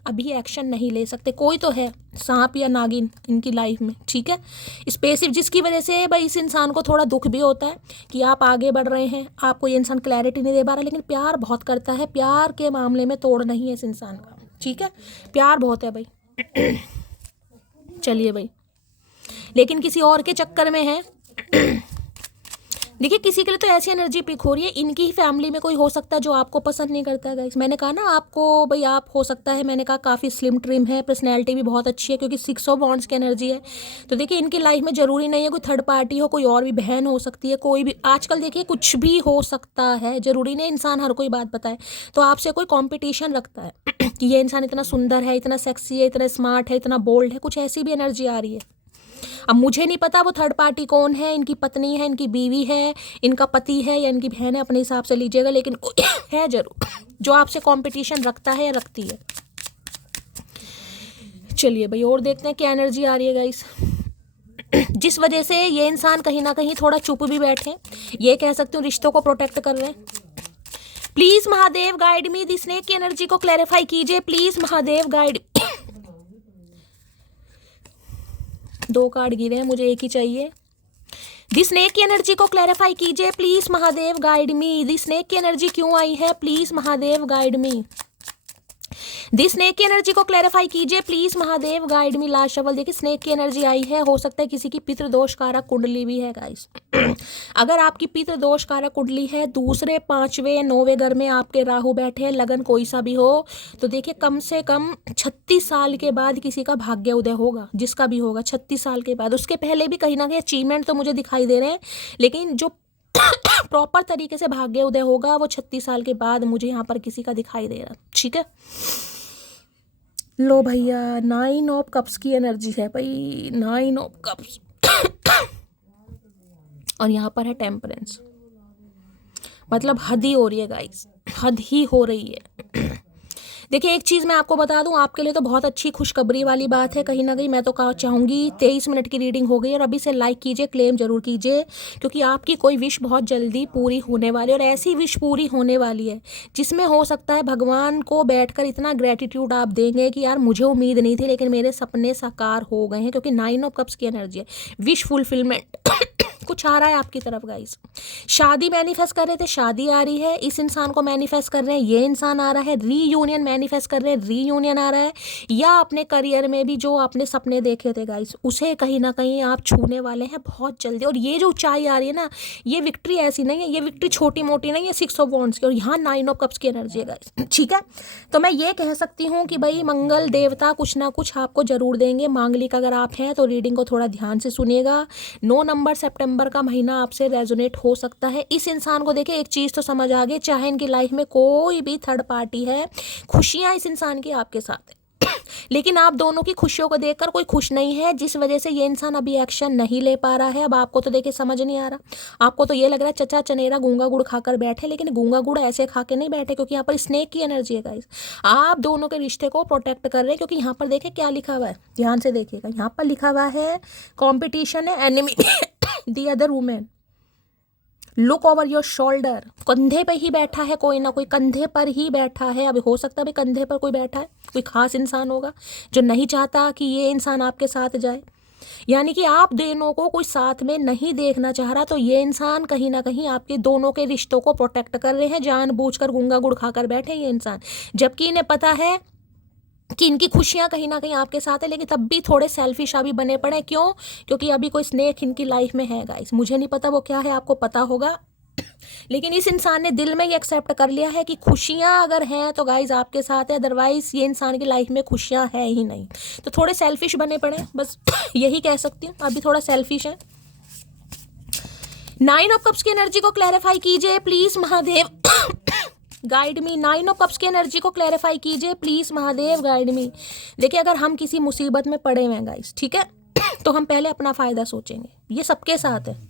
अभी एक्शन नहीं ले सकते। कोई तो है सांप या नागिन इनकी लाइफ में, ठीक है, स्पेसिफिक, जिसकी वजह से भाई इस इंसान को थोड़ा दुख भी होता है कि आप आगे बढ़ रहे हैं, आपको ये इंसान क्लैरिटी नहीं दे पा रहा, लेकिन प्यार बहुत करता है, प्यार के मामले में तोड़ नहीं है इस इंसान का, ठीक है, प्यार बहुत है भाई चलिए भाई, लेकिन किसी और के चक्कर में है देखिए, किसी के लिए तो ऐसी एनर्जी पिक हो रही है, इनकी ही फैमिली में कोई हो सकता है जो आपको पसंद नहीं करता है गाइस। मैंने कहा ना आपको भाई, आप हो सकता है, मैंने कहा काफ़ी स्लिम ट्रिम है, पर्सनैलिटी भी बहुत अच्छी है, क्योंकि 6 ऑफ वॉन्ड्स की एनर्जी है। तो देखिए, इनकी लाइफ में ज़रूरी नहीं है कोई थर्ड पार्टी हो, कोई और भी बहन हो सकती है, कोई भी, आजकल देखिए कुछ भी हो सकता है, ज़रूरी नहीं इंसान हर कोई बात बताए। तो आपसे कोई कॉम्पिटिशन रखता है कि ये इंसान इतना सुंदर है, इतना सेक्सी है, इतना स्मार्ट है, इतना बोल्ड है, कुछ ऐसी भी एनर्जी आ रही है। अब मुझे नहीं पता वो थर्ड पार्टी कौन है, इनकी पत्नी है, इनकी बीवी है, इनका पति है या इनकी बहन है, अपने हिसाब से लीजिएगा, लेकिन है जरूर जो आपसे कंपटीशन रखता है या रखती है। चलिए भाई, और देखते हैं क्या एनर्जी आ रही है गाइस, जिस वजह से ये इंसान कहीं ना कहीं थोड़ा चुप भी बैठे, ये कह सकती हूँ रिश्तों को प्रोटेक्ट कर रहे हैं। Please Mahadev guide me, the snake की एनर्जी को क्लैरिफाई कीजिए प्लीज महादेव गाइड 2 कार्ड गिरे हैं, मुझे एक ही चाहिए। दी स्नेक की एनर्जी को क्लैरिफाई कीजिए please Mahadev guide me, the snake की एनर्जी क्यों आई है, please Mahadev guide me. The snake की एनर्जी को क्लैरिफाई कीजिए please Mahadev guide me. Last shuffle देखिए, स्नेक की एनर्जी आई है, हो सकता है किसी की पितृदोष कारक कुंडली भी है गाइस अगर आपकी पितृदोष कारक कुंडली है, दूसरे 5वें 9वें घर में आपके राहु बैठे हैं, लगन कोई सा भी हो, तो देखिए कम से कम 36 साल के बाद किसी का भाग्य उदय होगा, जिसका भी होगा 36 साल के बाद। उसके पहले भी कहीं ना कहीं अचीवमेंट तो मुझे दिखाई दे रहे हैं, लेकिन जो प्रॉपर तरीके से भाग्य उदय होगा वो 36 साल के बाद मुझे यहाँ पर किसी का दिखाई दे रहा, ठीक है। लो भैया, 9 ऑफ कप्स की एनर्जी है भाई, 9 ऑफ कप्स और यहाँ पर है टेम्परेंस, मतलब हद ही हो रही है गाइस, हद ही हो रही है देखिए, एक चीज़ मैं आपको बता दूं, आपके लिए तो बहुत अच्छी खुशखबरी वाली बात है कहीं ना कहीं। मैं तो चाहूँगी 23 मिनट की रीडिंग हो गई और अभी से लाइक कीजिए, क्लेम जरूर कीजिए, क्योंकि आपकी कोई विश बहुत जल्दी पूरी होने वाली है, और ऐसी विश पूरी होने वाली है जिसमें हो सकता है भगवान को बैठकर इतना ग्रेटिट्यूड आप देंगे कि यार मुझे उम्मीद नहीं थी, लेकिन मेरे सपने साकार हो गए हैं, क्योंकि 9 ऑफ कप्स की एनर्जी है, विश फुलफिलमेंट कुछ आ रहा है आपकी तरफ गाइस। शादी मैनिफेस्ट कर रहे थे, शादी आ रही है, इस इंसान को मैनिफेस्ट कर रहे हैं, ये इंसान आ रहा है, रीयूनियन मैनिफेस्ट कर रहे हैं, रीयूनियन आ रहा है, या अपने करियर में भी जो आपने सपने देखे थे गाइस, उसे कहीं ना कहीं आप छूने वाले हैं बहुत जल्दी। और ये जो ऊंचाई आ रही है ना, ये विक्ट्री ऐसी नहीं है, ये विक्ट्री छोटी मोटी नहीं है, 6 ऑफ वॉन्ड्स की, और यहाँ 9 ऑफ कप्स की एनर्जी है गाइस, ठीक है। तो मैं ये कह सकती हूँ कि भाई मंगल देवता कुछ ना कुछ आपको जरूर देंगे। मांगलिक अगर आप हैं तो रीडिंग को थोड़ा ध्यान से सुनिएगा। 9 नंबर सितंबर का महीना आपसे रेजोनेट हो सकता है। इस इंसान को देखिए, एक चीज़ तो समझ आ गई, चाहे इनकी लाइफ में कोई भी थर्ड पार्टी है, खुशियाँ इस इंसान की आपके साथ है लेकिन आप दोनों की खुशियों को देखकर कोई खुश नहीं है, जिस वजह से ये इंसान अभी एक्शन नहीं ले पा रहा है। अब आपको तो देखिए समझ नहीं आ रहा, आपको तो ये लग रहा है चचा चनेरा गूंगा गुड़ खाकर बैठे, लेकिन गूंगा गुड़ ऐसे खा के नहीं बैठे, क्योंकि यहाँ पर स्नेक की एनर्जी है गाइस। आप दोनों के रिश्ते को प्रोटेक्ट कर रहे हैं, क्योंकि यहाँ पर देखिए क्या लिखा हुआ है, ध्यान से देखिएगा। यहाँ पर लिखा हुआ है कॉम्पिटिशन है, enemy the other women, look over your shoulder. कंधे पे ही बैठा है कोई ना कोई, कंधे पर ही बैठा है। अभी हो सकता है भाई कंधे पर कोई बैठा है, कोई खास इंसान होगा जो नहीं चाहता कि ये इंसान आपके साथ जाए, यानी कि आप दोनों को कोई साथ में नहीं देखना चाह रहा। तो ये इंसान कहीं ना कहीं आपके दोनों के रिश्तों को प्रोटेक्ट कर रहे हैं, जानबूझकर गूंगा गुड़ खाकर बैठे ये इंसान, जबकि इन्हें पता है कि इनकी खुशियां कहीं ना कहीं आपके साथ है, लेकिन तब भी थोड़े सेल्फिश अभी बने पड़े। क्यों? क्योंकि अभी कोई स्नेक इनकी लाइफ में है गाइस, मुझे नहीं पता वो क्या है, आपको पता होगा। लेकिन इस इंसान ने दिल में ये एक्सेप्ट कर लिया है कि खुशियां अगर हैं तो गाइस आपके साथ है, अदरवाइज ये इंसान की लाइफ में खुशियां है ही नहीं। तो थोड़े सेल्फिश बने पड़े, बस यही कह सकती हूँ, अभी थोड़ा सेल्फिश है। 9 ऑफ कप्स की एनर्जी को क्लैरिफाई कीजिए please Mahadev, guide me. 9 of cups की एनर्जी को क्लैरिफाई कीजिए प्लीज महादेव, गाइड मी। देखिए अगर हम किसी मुसीबत में पड़े हुए हैं गाइस, ठीक है, तो हम पहले अपना फायदा सोचेंगे, ये सबके साथ है,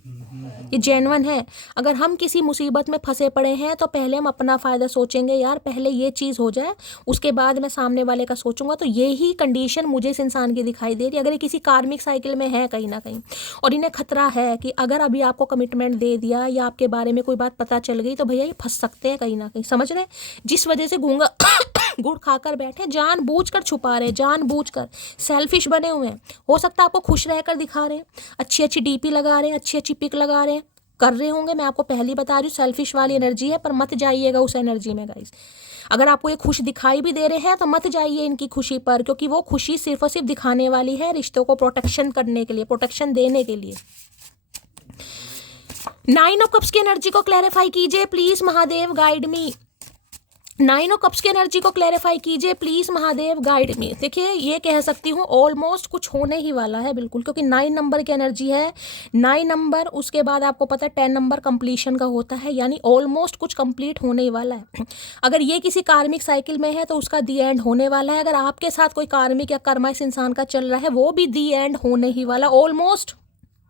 ये जेन्युइन है। अगर हम किसी मुसीबत में फंसे पड़े हैं तो पहले हम अपना फ़ायदा सोचेंगे, यार पहले ये चीज़ हो जाए उसके बाद मैं सामने वाले का सोचूंगा। तो यही कंडीशन मुझे इस इंसान की दिखाई दे रही है। अगर ये किसी कार्मिक साइकिल में है कहीं ना कहीं, और इन्हें खतरा है कि अगर अभी आपको कमिटमेंट दे दिया या आपके बारे में कोई बात पता चल गई तो भैया ये फंस सकते हैं कहीं ना कहीं, समझ रहे हैं? जिस वजह से गूंगा गुड़ खाकर बैठे, जानबूझकर छुपा रहे, जानबूझकर सेल्फिश बने हुए हैं। हो सकता है आपको खुश रहकर दिखा रहे हैं, अच्छी अच्छी डीपी लगा रहे हैं, अच्छी अच्छी पिक लगा रहे हैं, कर रहे होंगे। मैं आपको पहले बता रही हूँ सेल्फिश वाली एनर्जी है, पर मत जाइएगा उस एनर्जी में गाइस। अगर आपको ये खुश दिखाई भी दे रहे हैं तो मत जाइए इनकी खुशी पर, क्योंकि वो खुशी सिर्फ और सिर्फ दिखाने वाली है, रिश्तों को प्रोटेक्शन करने के लिए, प्रोटेक्शन देने के लिए। 9 ऑफ कप्स की एनर्जी को क्लैरिफाई कीजिए please Mahadev, guide me. 9 of cups की एनर्जी को क्लैरिफाई कीजिए प्लीज महादेव, गाइड मी। देखिए ये कह सकती हूँ ऑलमोस्ट कुछ होने ही वाला है बिल्कुल, क्योंकि 9 नंबर की एनर्जी है। 9 नंबर, उसके बाद आपको पता है 10 नंबर कंप्लीशन का होता है, यानी ऑलमोस्ट कुछ कंप्लीट होने ही वाला है। अगर ये किसी कार्मिक साइकिल में है तो उसका दी एंड होने वाला है। अगर आपके साथ कोई कार्मिक या कर्मा इस इंसान का चल रहा है, वो भी दी एंड होने ही वाला, ऑलमोस्ट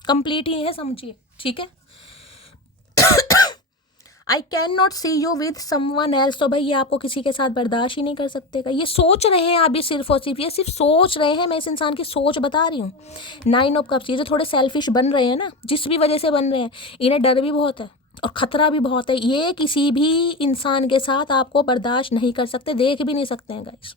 कंप्लीट ही है, समझिए, ठीक है। I can not see you with someone else, तो भाई ये आपको किसी के साथ बर्दाश्त ही नहीं कर सकते का। ये सोच रहे हैं अभी सिर्फ और सिर्फ, ये सिर्फ सोच रहे हैं, मैं इस इंसान की सोच बता रही हूँ। 9 ऑफ कप्स, ये जो थोड़े सेल्फिश बन रहे हैं ना, जिस भी वजह से बन रहे हैं, इन्हें डर भी बहुत है और खतरा भी बहुत है। ये किसी भी इंसान के साथ आपको बर्दाश्त नहीं कर सकते, देख भी नहीं सकते हैं गाइस।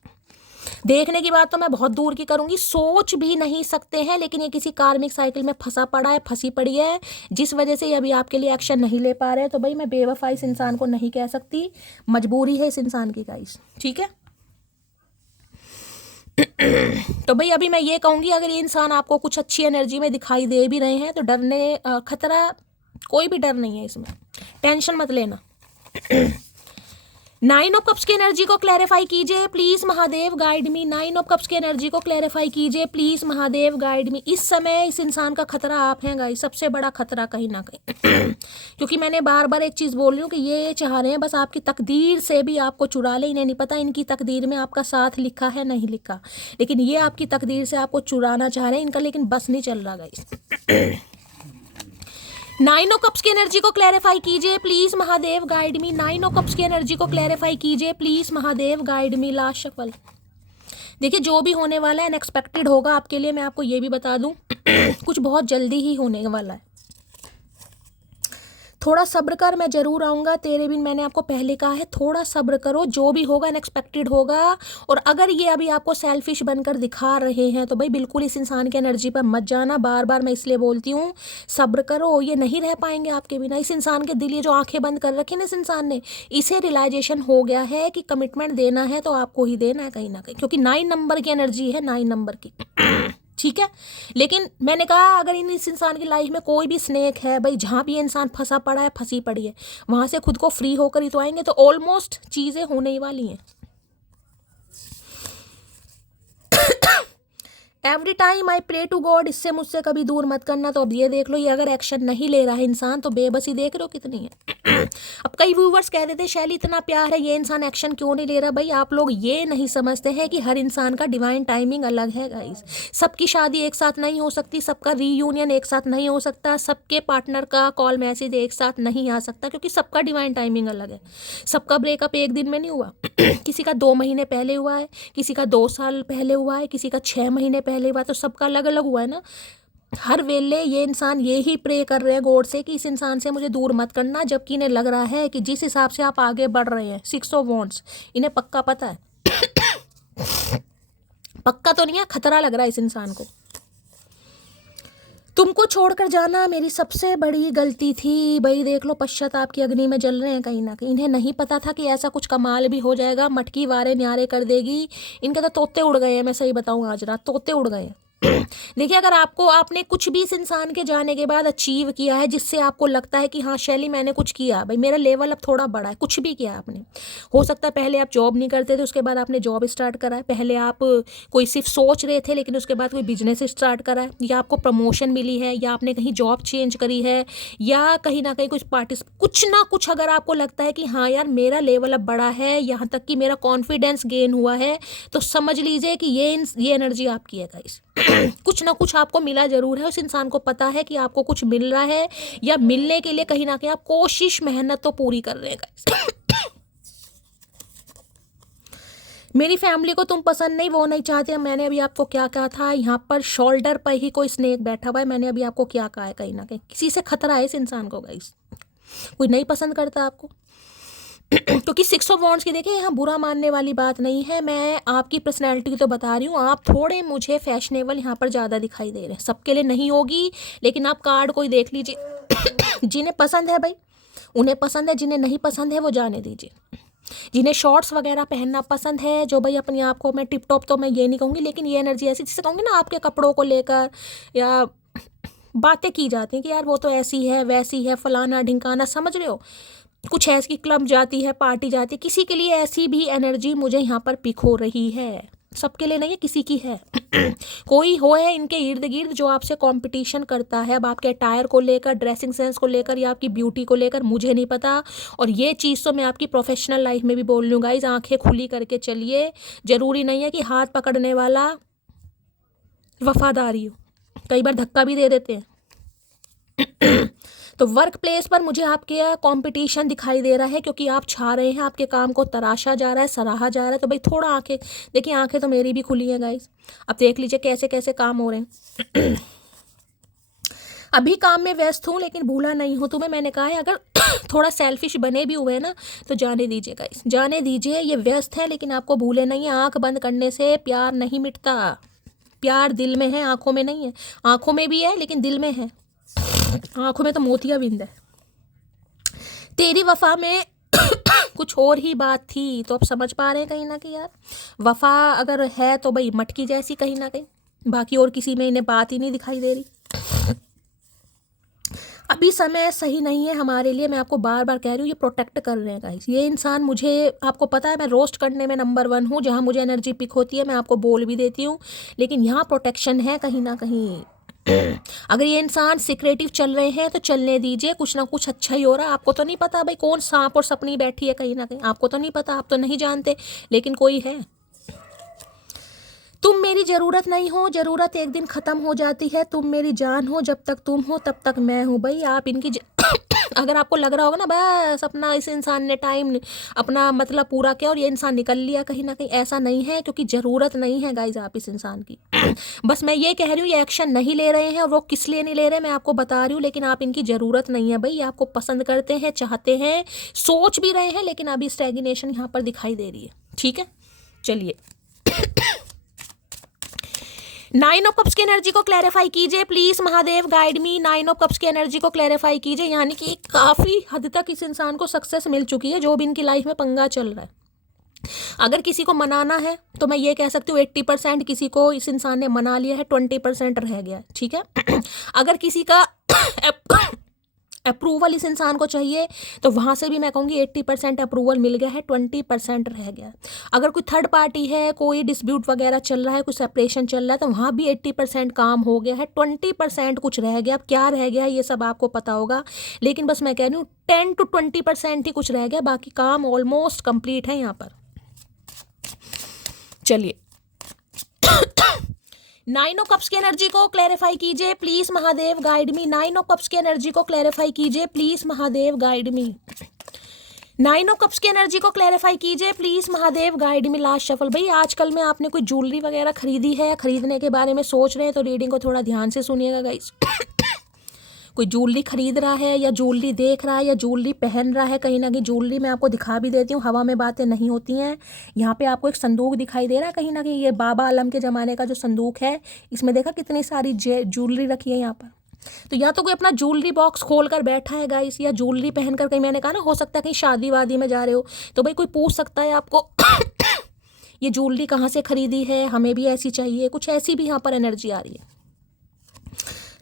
देखने की बात तो मैं बहुत दूर की करूंगी, सोच भी नहीं सकते हैं। लेकिन ये किसी कार्मिक साइकिल में फंसा पड़ा है, फंसी पड़ी है, जिस वजह से ये अभी आपके लिए एक्शन नहीं ले पा रहे हैं। तो भाई मैं बेवफा इस इंसान को नहीं कह सकती, मजबूरी है इस इंसान की गाइस, ठीक है। तो भाई अभी मैं ये कहूंगी, अगर ये इंसान आपको कुछ अच्छी एनर्जी में दिखाई दे भी रहे हैं तो डरने, खतरा, कोई भी डर नहीं है इसमें, टेंशन मत लेना। 9 ऑफ कप्स की एनर्जी को क्लैरिफाई कीजिए please Mahadev, guide me. 9 of cups की एनर्जी को क्लैरिफाई कीजिए प्लीज महादेव, गाइड मी। इस समय इस इंसान का खतरा आप हैं गाइस, सबसे बड़ा खतरा कहीं ना कहीं। क्योंकि मैंने बार बार एक चीज़ बोल रही हूँ कि ये चाह रहे हैं बस आपकी तकदीर से भी आपको चुरा ले। इन्हें नहीं पता इनकी तकदीर में आपका साथ लिखा है नहीं लिखा, लेकिन ये आपकी तकदीर से आपको चुराना चाह रहे हैं इनका, लेकिन बस नहीं चल रहा गाइस। 9 ऑफ कप्स की एनर्जी को क्लैरिफाई कीजिए please Mahadev, guide me. 9 of cups की एनर्जी को क्लैरिफाई कीजिए please Mahadev, guide me. Last shuffle. देखिए जो भी होने वाला है अनएक्सपेक्टेड होगा आपके लिए, मैं आपको ये भी बता दूं। कुछ बहुत जल्दी ही होने वाला है, थोड़ा सब्र कर, मैं जरूर आऊँगा तेरे बिन। मैंने आपको पहले कहा है थोड़ा सब्र करो, जो भी होगा अनएक्सपेक्टेड होगा। और अगर ये अभी आपको सेल्फिश बनकर दिखा रहे हैं तो भाई बिल्कुल इस इंसान की एनर्जी पर मत जाना। बार बार मैं इसलिए बोलती हूँ सब्र करो, ये नहीं रह पाएंगे आपके बिना। इस इंसान के दिल, ये जो आंखें बंद कर रखी ना इस इंसान ने, इसे रियलाइजेशन हो गया है कि कमिटमेंट देना है तो आपको ही देना है कहीं ना कहीं, क्योंकि 9 नंबर की एनर्जी है, 9 नंबर की, ठीक है। लेकिन मैंने कहा अगर इस इंसान की लाइफ में कोई भी स्नेक है भाई, जहाँ भी ये इंसान फंसा पड़ा है, फंसी पड़ी है, वहाँ से खुद को फ्री होकर ही तो आएंगे। तो ऑलमोस्ट चीज़ें होने ही वाली हैं। Every time I pray to God, इससे मुझसे कभी दूर मत करना। तो अब ये देख लो, ये अगर एक्शन नहीं ले रहा है इंसान तो बेबसी देख रहे हो कितनी है। अब कई व्यूवर्स कह देते शैली इतना प्यार है, ये इंसान एक्शन क्यों नहीं ले रहा? भाई आप लोग ये नहीं समझते हैं कि हर इंसान का डिवाइन टाइमिंग अलग है गाइस। सबकी शादी एक साथ नहीं हो सकती, सबका रीयूनियन एक साथ नहीं हो सकता, सबके पार्टनर का कॉल मैसेज एक साथ नहीं आ सकता, क्योंकि सबका डिवाइन टाइमिंग अलग है। सबका ब्रेकअप एक दिन में नहीं हुआ। किसी का 2 महीने पहले हुआ है, किसी का 2 साल पहले हुआ है, किसी का 6 महीने पहले हुआ है, तो सबका अलग अलग हुआ है ना। हर वेले ये इंसान ये ही प्रे कर रहे हैं गॉड से कि इस इंसान से मुझे दूर मत करना, जबकि इन्हें लग रहा है कि जिस हिसाब से आप आगे बढ़ रहे हैं, 6 ऑफ वॉन्ड्स, इन्हें पक्का पता है। पक्का तो नहीं है, खतरा लग रहा है इस इंसान को। तुमको छोड़कर जाना मेरी सबसे बड़ी गलती थी। भाई देख लो, पश्चाताप की अग्नि में जल रहे हैं कहीं ना कहीं। इन्हें नहीं पता था कि ऐसा कुछ कमाल भी हो जाएगा, मटकी वारे न्यारे कर देगी। इनके तो तोते उड़ गए हैं, मैं सही बताऊं, आज रात तोते उड़ गए हैं। देखिए, अगर आपने कुछ भी इस इंसान के जाने के बाद अचीव किया है, जिससे आपको लगता है कि हाँ शैली मैंने कुछ किया, भाई मेरा लेवल अब थोड़ा बढ़ा है, कुछ भी किया आपने, हो सकता है पहले आप जॉब नहीं करते थे, उसके बाद आपने जॉब स्टार्ट करा है, पहले आप कोई सिर्फ सोच रहे थे लेकिन उसके बाद कोई बिजनेस स्टार्ट करा है, या आपको प्रमोशन मिली है, या आपने कहीं जॉब चेंज करी है, या कहीं ना कहीं कुछ ना कुछ अगर आपको लगता है कि हाँ यार मेरा लेवल अब बढ़ा है, यहाँ तक कि मेरा कॉन्फिडेंस गेन हुआ है, तो समझ लीजिए कि ये एनर्जी आपकी है गाइस। कुछ ना कुछ आपको मिला जरूर है। उस इंसान को पता है कि आपको कुछ मिल रहा है, या मिलने के लिए कहीं ना कहीं आप कोशिश मेहनत तो पूरी कर रहे हैं गाइस। मेरी फैमिली को तुम पसंद नहीं, वो नहीं चाहते। मैंने अभी आपको क्या कहा था, यहाँ पर शोल्डर पर ही कोई स्नेक बैठा हुआ है। मैंने अभी आपको क्या कहा है, कहीं ना कहीं किसी से खतरा है इस इंसान को गाइस। कोई नहीं पसंद करता आपको। क्योंकि 6 ऑफ वॉन्ड्स की देखिए, यहाँ बुरा मानने वाली बात नहीं है, मैं आपकी पर्सनैलिटी तो बता रही हूँ। आप थोड़े मुझे फैशनेबल यहाँ पर ज़्यादा दिखाई दे रहे हैं। सबके लिए नहीं होगी, लेकिन आप कार्ड कोई देख लीजिए। जिन्हें पसंद है भाई उन्हें पसंद है, जिन्हें नहीं पसंद है वो जाने दीजिए। जिन्हें शॉर्ट्स वगैरह पहनना पसंद है, जो भाई अपने आप को, मैं टिप टॉप तो मैं ये नहीं कहूँगी, लेकिन ये एनर्जी ऐसी जिसे कहूँगी ना, आपके कपड़ों को लेकर या बातें की जाती हैं कि यार वो तो ऐसी है वैसी है, फलाना ढिंकाना, समझ रहे हो, कुछ ऐसी क्लब जाती है, पार्टी जाती है, किसी के लिए ऐसी भी एनर्जी मुझे यहाँ पर पिक हो रही है। सबके लिए नहीं है, किसी की है। कोई हो है इनके इर्द गिर्द जो आपसे कंपटीशन करता है, अब आपके अटायर को लेकर, ड्रेसिंग सेंस को लेकर, या आपकी ब्यूटी को लेकर, मुझे नहीं पता। और ये चीज़ तो मैं आपकी प्रोफेशनल लाइफ में भी बोल लूँ गाइज, आंखें खुली करके चलिए। जरूरी नहीं है कि हाथ पकड़ने वाला वफादारी हो, कई बार धक्का भी दे देते हैं। तो वर्क प्लेस पर मुझे आपके कंपटीशन दिखाई दे रहा है, क्योंकि आप छा रहे हैं, आपके काम को तराशा जा रहा है, सराहा जा रहा है। तो भाई थोड़ा आंखें देखिए, आंखें तो मेरी भी खुली हैं गाइस। अब देख लीजिए कैसे कैसे काम हो रहे हैं। अभी काम में व्यस्त हूँ, लेकिन भूला नहीं हूँ तुम्हें। मैंने कहा है अगर थोड़ा सेल्फिश बने भी हुए ना तो जाने दीजिए गाइस, जाने दीजिए। ये व्यस्त है लेकिन आपको भूले नहीं है। आंख बंद करने से प्यार नहीं मिटता। प्यार दिल में है, आंखों में नहीं है। आंखों में भी है लेकिन दिल में है। आंखों में तो मोतिया बिंद है। तेरी वफा में कुछ और ही बात थी, तो अब समझ पा रहे हैं कहीं ना कहीं यार, वफा अगर है तो भाई मटकी जैसी कहीं ना कहीं, बाकी और किसी में इन्हें बात ही नहीं दिखाई दे रही। अभी समय सही नहीं है हमारे लिए, मैं आपको बार बार कह रही हूँ। ये प्रोटेक्ट कर रहे हैं गाइस। ये इंसान, मुझे आपको पता है मैं रोस्ट करने में नंबर 1 हूँ। जहाँ मुझे एनर्जी पिक होती है मैं आपको बोल भी देती हूँ, लेकिन यहाँ प्रोटेक्शन है कहीं ना कहीं। अगर ये इंसान सिक्रेटिव चल रहे हैं तो चलने दीजिए, कुछ ना कुछ अच्छा ही हो रहा है। आपको तो नहीं पता भाई कौन सांप और सपनी बैठी है कहीं ना कहीं, आपको तो नहीं पता, आप तो नहीं जानते, लेकिन कोई है। तुम मेरी ज़रूरत नहीं हो, ज़रूरत एक दिन ख़त्म हो जाती है। तुम मेरी जान हो, जब तक तुम हो तब तक मैं हूँ। भाई आप इनकी अगर आपको लग रहा होगा ना बस अपना इस इंसान ने टाइम अपना मतलब पूरा किया और ये इंसान निकल लिया कहीं ना कहीं, ऐसा नहीं है, क्योंकि ज़रूरत नहीं है गाइज आप इस इंसान की। बस मैं ये कह रही हूँ ये एक्शन नहीं ले रहे हैं, और वो किस लिए नहीं ले रहे मैं आपको बता रही हूँ, लेकिन आप इनकी ज़रूरत नहीं है। भाई ये आपको पसंद करते हैं, चाहते हैं, सोच भी रहे हैं, लेकिन अभी स्टैग्नेशन यहाँ पर दिखाई दे रही है। ठीक है, चलिए 9 ऑफ कप्स की एनर्जी को क्लैरिफाई कीजिए please Mahadev, guide me. 9 of cups की एनर्जी को क्लैरिफाई कीजिए, यानी कि काफ़ी हद तक इस इंसान को सक्सेस मिल चुकी है, जो भी इनकी लाइफ में पंगा चल रहा है। अगर किसी को मनाना है तो मैं ये कह सकती हूँ 80% किसी को इस इंसान ने मना लिया है, 20% रह गया। ठीक है, अगर किसी का अप्रूवल इस इंसान को चाहिए, तो वहाँ से भी मैं कहूँगी 80% अप्रूवल मिल गया है, 20% रह गया। अगर कोई थर्ड पार्टी है, कोई डिस्प्यूट वगैरह चल रहा है, कोई सेपरेशन चल रहा है, तो वहाँ भी 80% काम हो गया है, 20% कुछ रह गया। अब क्या रह गया ये सब आपको पता होगा, लेकिन बस मैं कह रही हूँ 10 to 20% ही कुछ रह गया, बाकी काम ऑलमोस्ट कंप्लीट है यहाँ पर। चलिए 9 ऑफ कप्स की एनर्जी को क्लैरिफाई कीजिए please Mahadev guide me. 9 of cups की एनर्जी को क्लैरिफाई कीजिए please Mahadev guide me. 9 of cups की एनर्जी को क्लैरिफाई कीजिए please Mahadev guide me. Last shuffle. भाई आजकल में आपने कोई ज्वेलरी वगैरह खरीदी है, खरीदने के बारे में सोच रहे हैं, तो रीडिंग को थोड़ा ध्यान से सुनिएगा गाइस। कोई ज्वेलरी खरीद रहा है या ज्वेलरी देख रहा है या ज्वेलरी पहन रहा है, कहीं ना कहीं ज्वेलरी मैं आपको दिखा भी देती हूँ, हवा में बातें नहीं होती हैं। यहाँ पे आपको एक संदूक दिखाई दे रहा है, कहीं ना कहीं ये बाबा आलम के ज़माने का जो संदूक है, इसमें देखा कितनी सारी ज्वेलरी रखी है यहाँ पर। तो या तो कोई अपना ज्वेलरी बॉक्स खोल कर बैठा है गाइस, या ज्वेलरी पहन कर, कहीं मैंने कहा ना हो सकता है कहीं शादी वादी में जा रहे हो, तो भाई कोई पूछ सकता है आपको ये ज्वेलरी कहाँ से खरीदी है, हमें भी ऐसी चाहिए, कुछ ऐसी भी यहाँ पर एनर्जी आ रही है।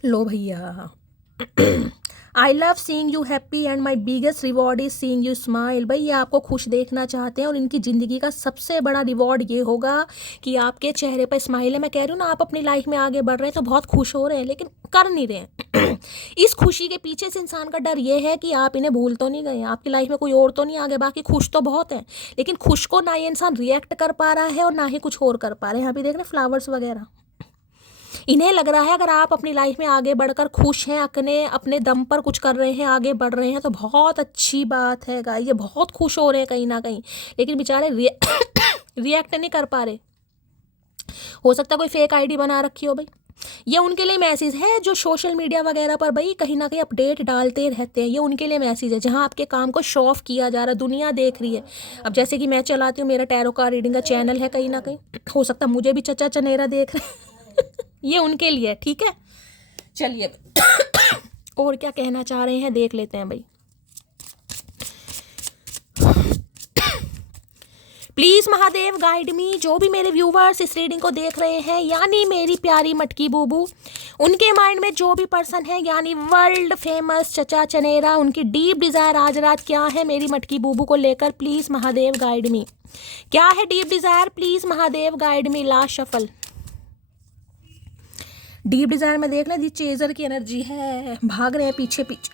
लो भैया I love seeing you happy and my biggest reward is seeing you smile. भाई ये आपको खुश देखना चाहते हैं और इनकी ज़िंदगी का सबसे बड़ा रिवॉर्ड ये होगा कि आपके चेहरे पर स्माइल है। मैं कह रही हूँ ना, आप अपनी लाइफ में आगे बढ़ रहे हैं तो बहुत खुश हो रहे हैं, लेकिन कर नहीं रहे हैं। इस खुशी के पीछे से इंसान का डर ये है कि आप इन्हें भूल तो नहीं गए, आपकी लाइफ में कोई और तो नहीं आगे, बाकी खुश तो बहुत है, लेकिन खुश को ना ये इंसान रिएक्ट कर पा रहा है और ना ही कुछ और कर पा रहे हैं। यहाँ भी देख रहे हैं फ्लावर्स वगैरह, इन्हें लग रहा है अगर आप अपनी लाइफ में आगे बढ़कर खुश हैं, अपने दम पर कुछ कर रहे हैं, आगे बढ़ रहे हैं, तो बहुत अच्छी बात है गाइस, ये बहुत खुश हो रहे हैं कहीं ना कहीं, लेकिन बेचारे रिएक्ट नहीं कर पा रहे। हो सकता है कोई फेक आईडी बना रखी हो। भाई ये उनके लिए मैसेज है जो सोशल मीडिया वगैरह पर भाई कहीं ना कहीं अपडेट डालते रहते हैं, ये उनके लिए मैसेज है जहां आपके काम को शो ऑफ किया जा रहा है, दुनिया देख रही है। अब जैसे कि मैं चलाती हूँ, मेरा टैरो का रीडिंग का चैनल है, कहीं ना कहीं हो सकता है मुझे भी चचा चनेरा देख रहे हैं। ये उनके लिए, ठीक है। चलिए और क्या कहना चाह रहे हैं देख लेते हैं भाई। प्लीज महादेव गाइड मी। जो भी मेरे व्यूवर्स इस रीडिंग को देख रहे हैं, यानी मेरी प्यारी मटकी बूबू, उनके माइंड में जो भी पर्सन है, यानी वर्ल्ड फेमस चचा चनेरा, उनकी डीप डिजायर आज रात क्या है मेरी मटकी बूबू को लेकर, प्लीज महादेव गाइड मी। क्या है deep Dzire, please Mahadev guide me. Last shuffle. Deep Dzire में देख लें, दी चेजर की एनर्जी है, भाग रहे हैं पीछे पीछे।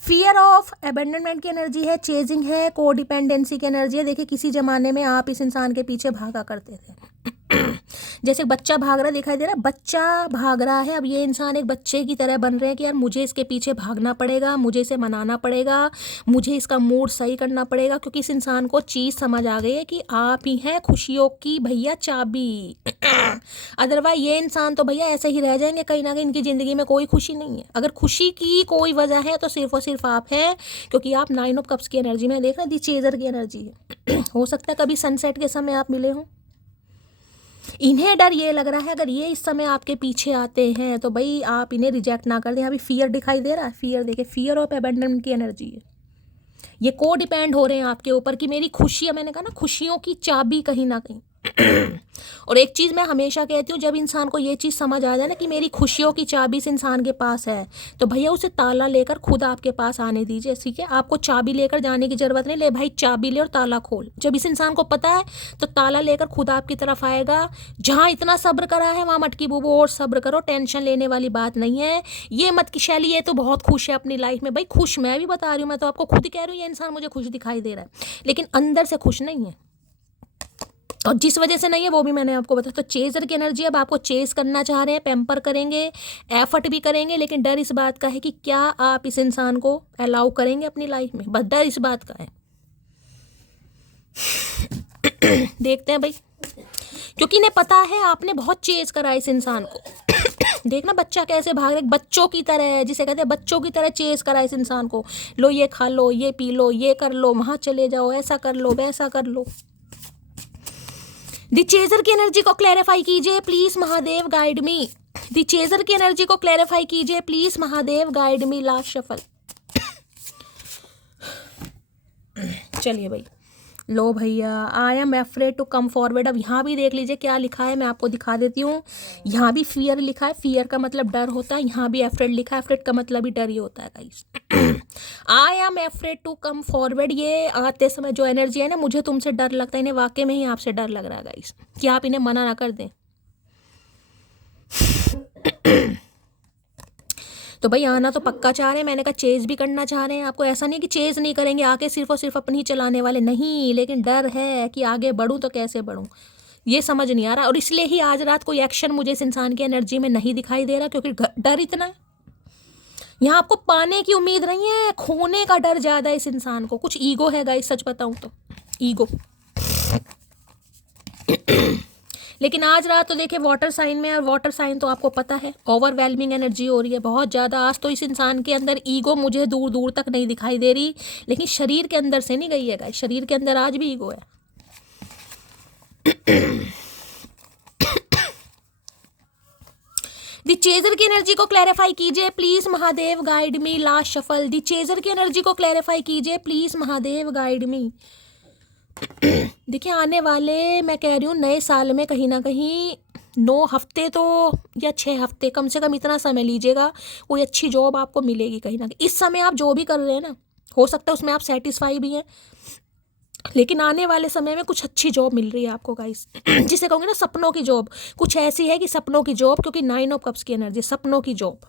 फियर ऑफ अबेंडनमेंट की एनर्जी है, चेजिंग है, कोडिपेंडेंसी की एनर्जी है। देखिए किसी जमाने में आप इस इंसान के पीछे भागा करते थे, जैसे बच्चा भाग रहा दिखाई दे रहा है, बच्चा भाग रहा है, अब ये इंसान एक बच्चे की तरह बन रहे हैं कि यार मुझे इसके पीछे भागना पड़ेगा, मुझे इसे मनाना पड़ेगा, मुझे इसका मूड सही करना पड़ेगा, क्योंकि इस इंसान को चीज़ समझ आ गई है कि आप ही हैं खुशियों की भैया चाबी। अदरवाइज ये इंसान तो भैया ऐसे ही रह जाएंगे, कहीं ना कहीं इनकी ज़िंदगी में कोई खुशी नहीं है। अगर खुशी की कोई वजह है तो सिर्फ और सिर्फ आप हैं, क्योंकि आप 9 ऑफ कप्स की एनर्जी में देख रहे हैं, दी चेजर की एनर्जी है। हो सकता है कभी सनसेट के समय आप मिले हों। इन्हें डर ये लग रहा है अगर ये इस समय आपके पीछे आते हैं तो भाई आप इन्हें रिजेक्ट ना कर दें। अभी फियर दिखाई दे रहा है, फियर देखिए, फियर ऑफ अबेंडनमेंट की एनर्जी है। ये को डिपेंड हो रहे हैं आपके ऊपर कि मेरी खुशियाँ, मैंने कहा ना खुशियों की चाबी कहीं ना कहीं। और एक चीज़ मैं हमेशा कहती हूँ, जब इंसान को ये चीज़ समझ आ जाए ना कि मेरी खुशियों की चाबी इस इंसान के पास है, तो भैया उसे ताला लेकर खुद आपके पास आने दीजिए, ठीक है। आपको चाबी लेकर जाने की ज़रूरत नहीं, ले भाई चाबी ले और ताला खोल। जब इस इंसान को पता है तो ताला लेकर खुद आपकी तरफ आएगा। जहाँ इतना सब्र करा है वहाँ मटकी बूबू और सब्र करो, टेंशन लेने वाली बात नहीं है। ये मत कि शैली ये तो बहुत खुश है अपनी लाइफ में, भाई खुश मैं भी बता रही हूँ, मैं तो आपको खुद कह रही हूँ ये इंसान मुझे खुश दिखाई दे रहा है, लेकिन अंदर से खुश नहीं है। और जिस वजह से नहीं है वो भी मैंने आपको बताया। तो चेजर की एनर्जी, अब आपको चेज करना चाह रहे हैं, पैम्पर करेंगे, एफर्ट भी करेंगे, लेकिन डर इस बात का है कि क्या आप इस इंसान को अलाउ करेंगे अपनी लाइफ में, बस डर इस बात का है। देखते हैं भाई, क्योंकि इन्हें पता है आपने बहुत चेज करा इस इंसान को। देखना बच्चा कैसे भाग रहे, बच्चों की तरह, जिसे कहते हैं बच्चों की तरह चेज करा इस इंसान को। लो ये खा लो, ये पी लो, ये कर लो, वहां चले जाओ, ऐसा कर लो, वैसा कर लो। दी चेजर की एनर्जी को क्लैरिफाई कीजिए please Mahadev guide me. The chaser की एनर्जी को क्लैरिफाई कीजिए please Mahadev guide me. Last shuffle. चलिए भाई लो भैया, I am afraid to come forward. अब यहाँ भी देख लीजिए क्या लिखा है, मैं आपको दिखा देती हूँ। यहाँ भी फियर लिखा है, फियर का मतलब डर होता है। यहाँ भी एफ्रेड लिखा है, एफ्रेड का मतलब ही डर ही होता है guys. I am afraid to come forward, ये आते समय जो एनर्जी है ना, मुझे तुमसे डर लगता है, इन्हें वाकई में ही आपसे डर लग रहा है गाइस, कि आप इन्हें मना ना कर दें। तो भाई आना तो पक्का चाह रहे हैं, मैंने कहा चेज भी करना चाह रहे हैं आपको। ऐसा नहीं कि चेज नहीं करेंगे, आके सिर्फ और सिर्फ अपनी ही चलाने वाले नहीं, लेकिन डर है कि आगे बढ़ूं तो कैसे बढ़ूं, ये समझ नहीं आ रहा। और इसलिए ही आज रात कोई एक्शन मुझे इस इंसान की एनर्जी में नहीं दिखाई दे रहा, क्योंकि डर इतना है। यहाँ आपको पाने की उम्मीद नहीं है, खोने का डर ज्यादा है इस इंसान को। कुछ ईगो है गाइस, सच बताऊं तो ईगो। लेकिन आज रात तो देखिए वाटर साइन में, और वाटर साइन तो आपको पता है ओवरवेलमिंग एनर्जी हो रही है बहुत ज़्यादा। आज तो इस इंसान के अंदर ईगो मुझे दूर दूर तक नहीं दिखाई दे रही, लेकिन शरीर के अंदर से नहीं गई है गाइस, शरीर के अंदर आज भी ईगो है। दी चेजर की एनर्जी को क्लैरिफाई कीजिए please Mahadev, guide me. Last shuffle, the chaser की एनर्जी को क्लैरिफाई कीजिए प्लीज महादेव, गाइड मी। देखिए आने वाले, मैं कह रही हूँ नए साल में कहीं ना कहीं 9 हफ्ते तो या 6 हफ्ते, कम से कम इतना समय लीजिएगा, कोई अच्छी जॉब आपको मिलेगी कहीं ना कहीं। इस समय आप जो भी कर रहे हैं ना, हो सकता है उसमें आप सेटिस्फाई भी हैं, लेकिन आने वाले समय में कुछ अच्छी जॉब मिल रही है आपको गाइस। जिसे कहूँगी ना सपनों की जॉब, कुछ ऐसी है कि सपनों की जॉब, क्योंकि 9 ऑफ कप्स की एनर्जी, सपनों की जॉब।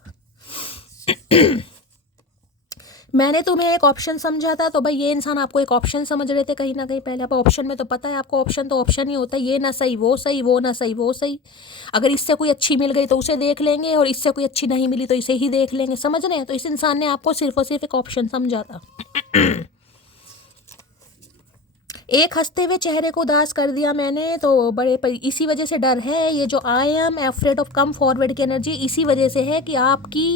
मैंने तुम्हें एक ऑप्शन समझा था, तो भाई ये इंसान आपको एक ऑप्शन समझ रहे थे कहीं ना कहीं पहले। अब ऑप्शन में तो पता है आपको, ऑप्शन तो ऑप्शन ही होता है, ये ना सही वो सही, वो ना सही वो सही। अगर इससे कोई अच्छी मिल गई तो उसे देख लेंगे, और इससे कोई अच्छी नहीं मिली तो इसे ही देख लेंगे, समझ रहे हैं। तो इस इंसान ने आपको सिर्फ और सिर्फ एक ऑप्शन समझा था। एक हंसते हुए चेहरे को उदास कर दिया मैंने, तो बड़े पर इसी वजह से डर है। ये जो आई am afraid of come forward की एनर्जी इसी वजह से है कि आपकी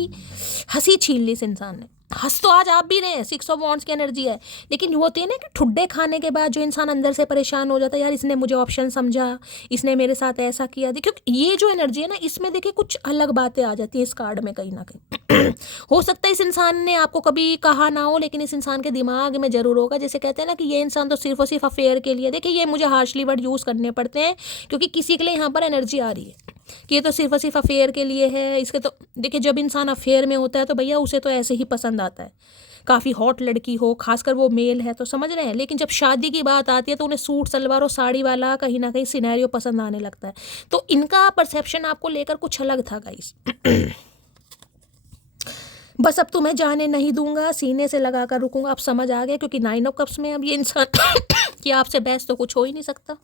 हंसी छीन ली इस इंसान ने। हंस तो आज आप भी रहे हैं, 6 ऑफ वॉन्ड्स की एनर्जी है, लेकिन वो होती है ना कि ठुड्डे खाने के बाद जो इंसान अंदर से परेशान हो जाता है, यार इसने मुझे ऑप्शन समझा, इसने मेरे साथ ऐसा किया। देखिए ये जो एनर्जी है ना, इसमें देखिए कुछ अलग बातें आ जाती है इस कार्ड में कहीं ना कहीं। हो सकता है इस इंसान ने आपको कभी कहा ना हो, लेकिन इस इंसान के दिमाग में जरूर होगा। जैसे कहते हैं ना कि ये इंसान तो सिर्फ और सिर्फ अफेयर के लिए, देखिए ये मुझे हार्शली वर्ड यूज़ करने पड़ते हैं, क्योंकि किसी के लिए यहाँ पर एनर्जी आ रही है कि ये तो सिर्फ और सिर्फ अफेयर के लिए है। इसके तो देखिए जब इंसान अफेयर में होता है तो भैया उसे तो ऐसे ही पसंद आता है, काफ़ी हॉट लड़की हो, खासकर वो मेल है तो, समझ रहे हैं। लेकिन जब शादी की बात आती है तो उन्हें सूट सलवार और साड़ी वाला कहीं ना कहीं सिनेरियो पसंद आने लगता है। तो इनका परसेप्शन आपको लेकर कुछ अलग था गाइस। बस अब तुम्हें जाने नहीं दूंगा, सीने से लगा कर रुकूंगा। अब समझ आ गया, क्योंकि 9 ऑफ कप्स में अब ये इंसान कि आपसे बहस तो कुछ हो ही नहीं सकता।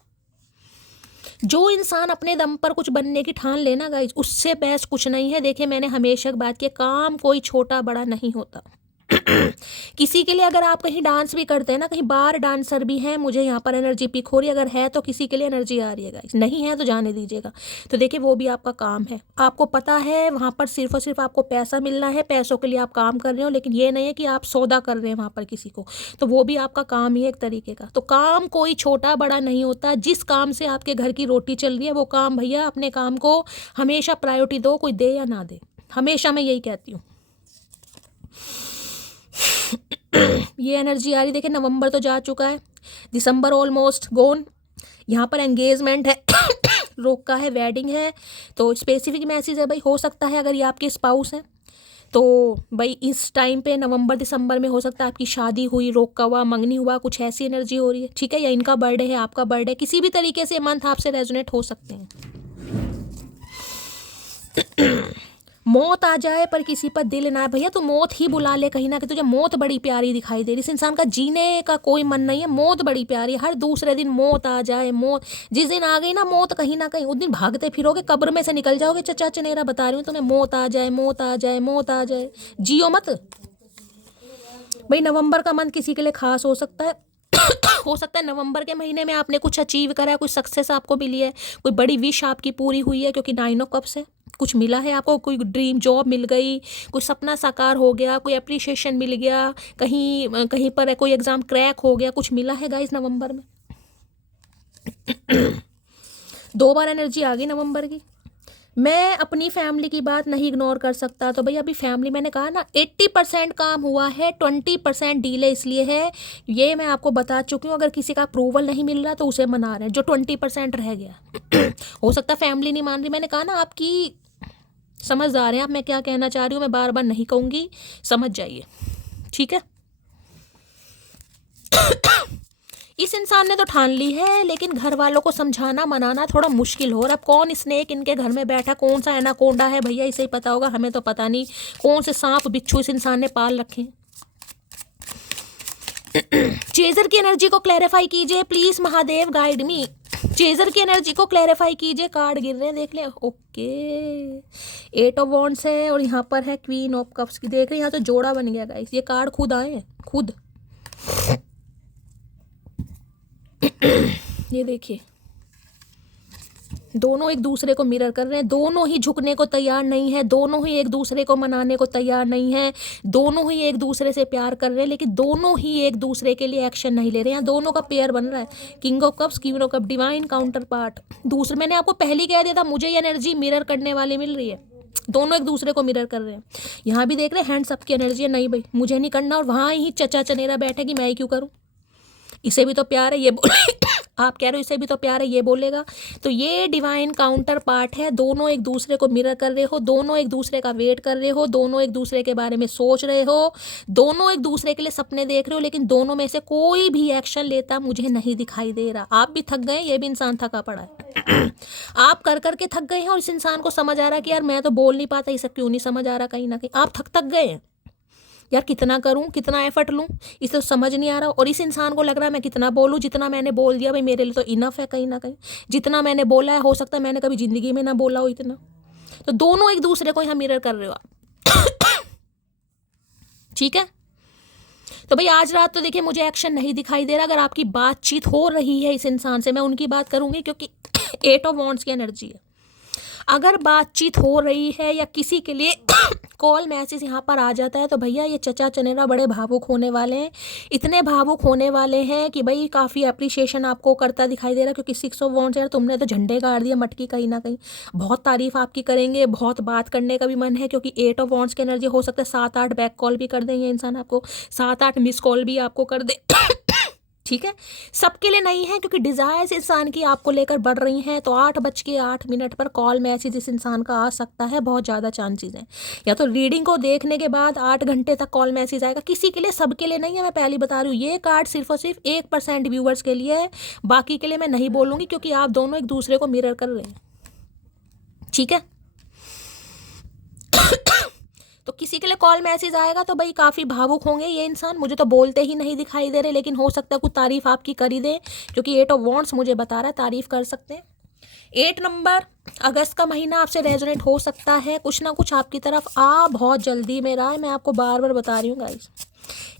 जो इंसान अपने दम पर कुछ बनने की ठान लेना गाइज, उससे बहस कुछ नहीं है। देखिए मैंने हमेशा एक बात की, काम कोई छोटा बड़ा नहीं होता। किसी के लिए अगर आप कहीं डांस भी करते हैं ना, कहीं बार डांसर भी हैं, मुझे यहाँ पर एनर्जी पिक हो रही है, अगर है तो किसी के लिए एनर्जी आ रही है गाइस, नहीं है तो जाने दीजिएगा। तो देखिए वो भी आपका काम है, आपको पता है वहाँ पर सिर्फ और सिर्फ आपको पैसा मिलना है, पैसों के लिए आप काम कर रहे हो, लेकिन ये नहीं है कि आप सौदा कर रहे हैं वहाँ पर किसी को। तो वो भी आपका काम ही है एक तरीके का। तो काम कोई छोटा बड़ा नहीं होता, जिस काम से आपके घर की रोटी चल रही है वो काम, भैया अपने काम को हमेशा प्रायोरिटी दो, कोई दे या ना दे, हमेशा मैं यही कहती हूँ। ये एनर्जी आ रही, देखिए नवंबर तो जा चुका है, दिसंबर ऑलमोस्ट गोन। यहाँ पर एंगेजमेंट है, रोका है, वेडिंग है। तो स्पेसिफिक मैसेज है भाई, हो सकता है अगर ये आपके स्पाउस हैं तो भाई इस टाइम पे नवंबर दिसंबर में हो सकता है आपकी शादी हुई, रोका हुआ, मंगनी हुआ, कुछ ऐसी एनर्जी हो रही है, ठीक है। या इनका बर्थडे है, आपका बर्थडे, किसी भी तरीके से मंथ आपसे रेजोनेट हो सकते हैं। मौत आ जाए पर किसी पर दिल ना, भैया तो मौत ही बुला ले कहीं ना कहीं। तुझे मौत बड़ी प्यारी दिखाई दे रही, इस इंसान का जीने का कोई मन नहीं है, मौत बड़ी प्यारी है। हर दूसरे दिन मौत आ जाए, मौत जिस दिन आ गई ना मौत कहीं ना कहीं, उस दिन भागते फिरोगे, कब्र में से निकल जाओगे। चचा चनेरा बता रही हूँ तुम्हें, मौत आ जाए, मौत आ जाए, मौत आ जाए, जियो मत भाई। नवंबर का मंथ किसी के लिए खास हो सकता है। हो सकता है नवंबर के महीने में आपने कुछ अचीव करा है, कुछ सक्सेस आपको मिली है, कोई बड़ी विश आपकी पूरी हुई है, क्योंकि 9 ऑफ कप्स है, कुछ मिला है आपको, कोई ड्रीम जॉब मिल गई, कोई सपना साकार हो गया, कोई अप्रिशिएशन मिल गया, कहीं कहीं पर कोई एग्जाम क्रैक हो गया, कुछ मिला है गाइस नवंबर में। 2 बार एनर्जी आ गई नवंबर की। मैं अपनी फैमिली की बात नहीं इग्नोर कर सकता। तो भाई अभी फैमिली मैंने कहा ना 80% काम हुआ है, 20% डीले इसलिए है, ये मैं आपको बता चुकी हूँ। अगर किसी का अप्रूवल नहीं मिल रहा तो उसे मना रहे हैं, जो 20% रह गया हो सकता फैमिली नहीं मान रही। मैंने कहा ना आपकी समझदार हैं आप, मैं क्या कहना चाह रही हूँ मैं बार बार नहीं कहूँगी, समझ जाइए, ठीक है। इस इंसान ने तो ठान ली है, लेकिन घर वालों को समझाना मनाना थोड़ा मुश्किल हो रहा है। अब कौन स्नेक इनके घर में बैठा, कौन सा एनाकोंडा है भैया, इसे ही पता होगा, हमें तो पता नहीं। कौन से सांप बिच्छू इस इंसान ने पाल रखे हैं। चेजर की एनर्जी को क्लैरिफाई कीजिए please, Mahadev guide me. Chaser की एनर्जी को क्लैरिफाई कीजिए। कार्ड गिर रहे हैं देख ले। ओके, 8 ऑफ वॉन्ड्स है और यहाँ पर है क्वीन ऑफ कप्स की, देख रहे हैं यहाँ तो जोड़ा बन गया गाइस। ये कार्ड खुद आए हैं, खुद ये देखिए, दोनों एक दूसरे को मिरर कर रहे हैं, दोनों ही झुकने को तैयार नहीं है, दोनों ही एक दूसरे को मनाने को तैयार नहीं है, दोनों ही एक दूसरे से प्यार कर रहे हैं, लेकिन दोनों ही एक दूसरे के लिए एक्शन नहीं ले रहे हैं। दोनों का पेयर बन रहा है, king of cups, queen of cup, divine counter part. दूसरे मैंने आपको पहले ही कह दिया था, मुझे ये एनर्जी मिरर करने वाली मिल रही है, दोनों एक दूसरे को मिरर कर रहे हैं। यहाँ भी देख रहे हैं हैंड्स अप की एनर्जी है, नहीं भाई मुझे नहीं करना, और वहाँ ही चचा चनेरा बैठे कि मैं ही क्यों करूँ, इसे भी तो प्यार है ये आप कह रहे हो इसे भी तो प्यार है ये बोलेगा। तो ये डिवाइन काउंटर पार्ट है, दोनों एक दूसरे को मिरर कर रहे हो, दोनों एक दूसरे का वेट कर रहे हो, दोनों एक दूसरे के बारे में सोच रहे हो, दोनों एक दूसरे के लिए सपने देख रहे हो, लेकिन दोनों में से कोई भी एक्शन लेता मुझे नहीं दिखाई दे रहा। आप भी थक गए, ये भी इंसान थका पड़ा है आप कर करके थक गए हैं, और इस इंसान को समझ आ रहा है कि यार मैं तो बोल नहीं पाता, इसे क्यों नहीं समझ आ रहा, कहीं ना कहीं आप थक गए हैं यार, कितना करूं, कितना एफर्ट लूं, इसे तो समझ नहीं आ रहा। और इस इंसान को लग रहा है मैं कितना बोलूं, जितना मैंने बोल दिया भाई मेरे लिए तो इनफ है, कहीं ना कहीं जितना मैंने बोला है, हो सकता है मैंने कभी जिंदगी में ना बोला हो इतना। तो दोनों एक दूसरे को यहाँ मिरर कर रहे हो आप ठीक है। तो भाई आज रात तो देखिए मुझे एक्शन नहीं दिखाई दे रहा। अगर आपकी बातचीत हो रही है इस इंसान से, मैं उनकी बात करूंगी क्योंकि 8 ऑफ वॉन्ड्स की एनर्जी है। अगर बातचीत हो रही है या किसी के लिए कॉल मैसेज यहाँ पर आ जाता है, तो भैया ये चचा चनेरा बड़े भावुक होने वाले हैं, इतने भावुक होने वाले हैं कि भाई काफ़ी अप्रिशिएशन आपको करता दिखाई दे रहा है। क्योंकि 6 ऑफ वॉन्ड्स यार, तुमने तो झंडे गाड़ दिया मटकी, कहीं ना कहीं बहुत तारीफ आपकी करेंगे, बहुत बात करने का भी मन है। क्योंकि 8 ऑफ वॉन्ड्स की एनर्जी, हो सकता है 7-8 बैक कॉल भी कर दें ये इंसान आपको, 7-8 मिस कॉल भी आपको कर दे ठीक है। सबके लिए नहीं है, क्योंकि डिजायर्स इंसान की आपको लेकर बढ़ रही हैं। तो 8:08 पर कॉल मैसेज इस इंसान का आ सकता है, बहुत ज़्यादा चांसेस हैं। या तो रीडिंग को देखने के बाद 8 घंटे तक कॉल मैसेज आएगा, किसी के लिए, सबके लिए नहीं है। मैं पहले बता रही हूँ, ये कार्ड सिर्फ और सिर्फ 1% व्यूवर्स के लिए है, बाकी के लिए मैं नहीं बोलूँगी, क्योंकि आप दोनों एक दूसरे को मिरर कर रहे हैं, ठीक है। तो किसी के लिए कॉल मैसेज आएगा तो भाई काफ़ी भावुक होंगे ये इंसान, मुझे तो बोलते ही नहीं दिखाई दे रहे, लेकिन हो सकता है कुछ तारीफ आपकी कर ही दे, क्योंकि 8 ऑफ वॉन्ड्स मुझे बता रहा है तारीफ कर सकते हैं। 8 नंबर, अगस्त का महीना आपसे रेजोनेट हो सकता है, कुछ ना कुछ आपकी तरफ आ बहुत जल्दी में रहा है। मैं आपको बार बार बता रही हूँ गाइस,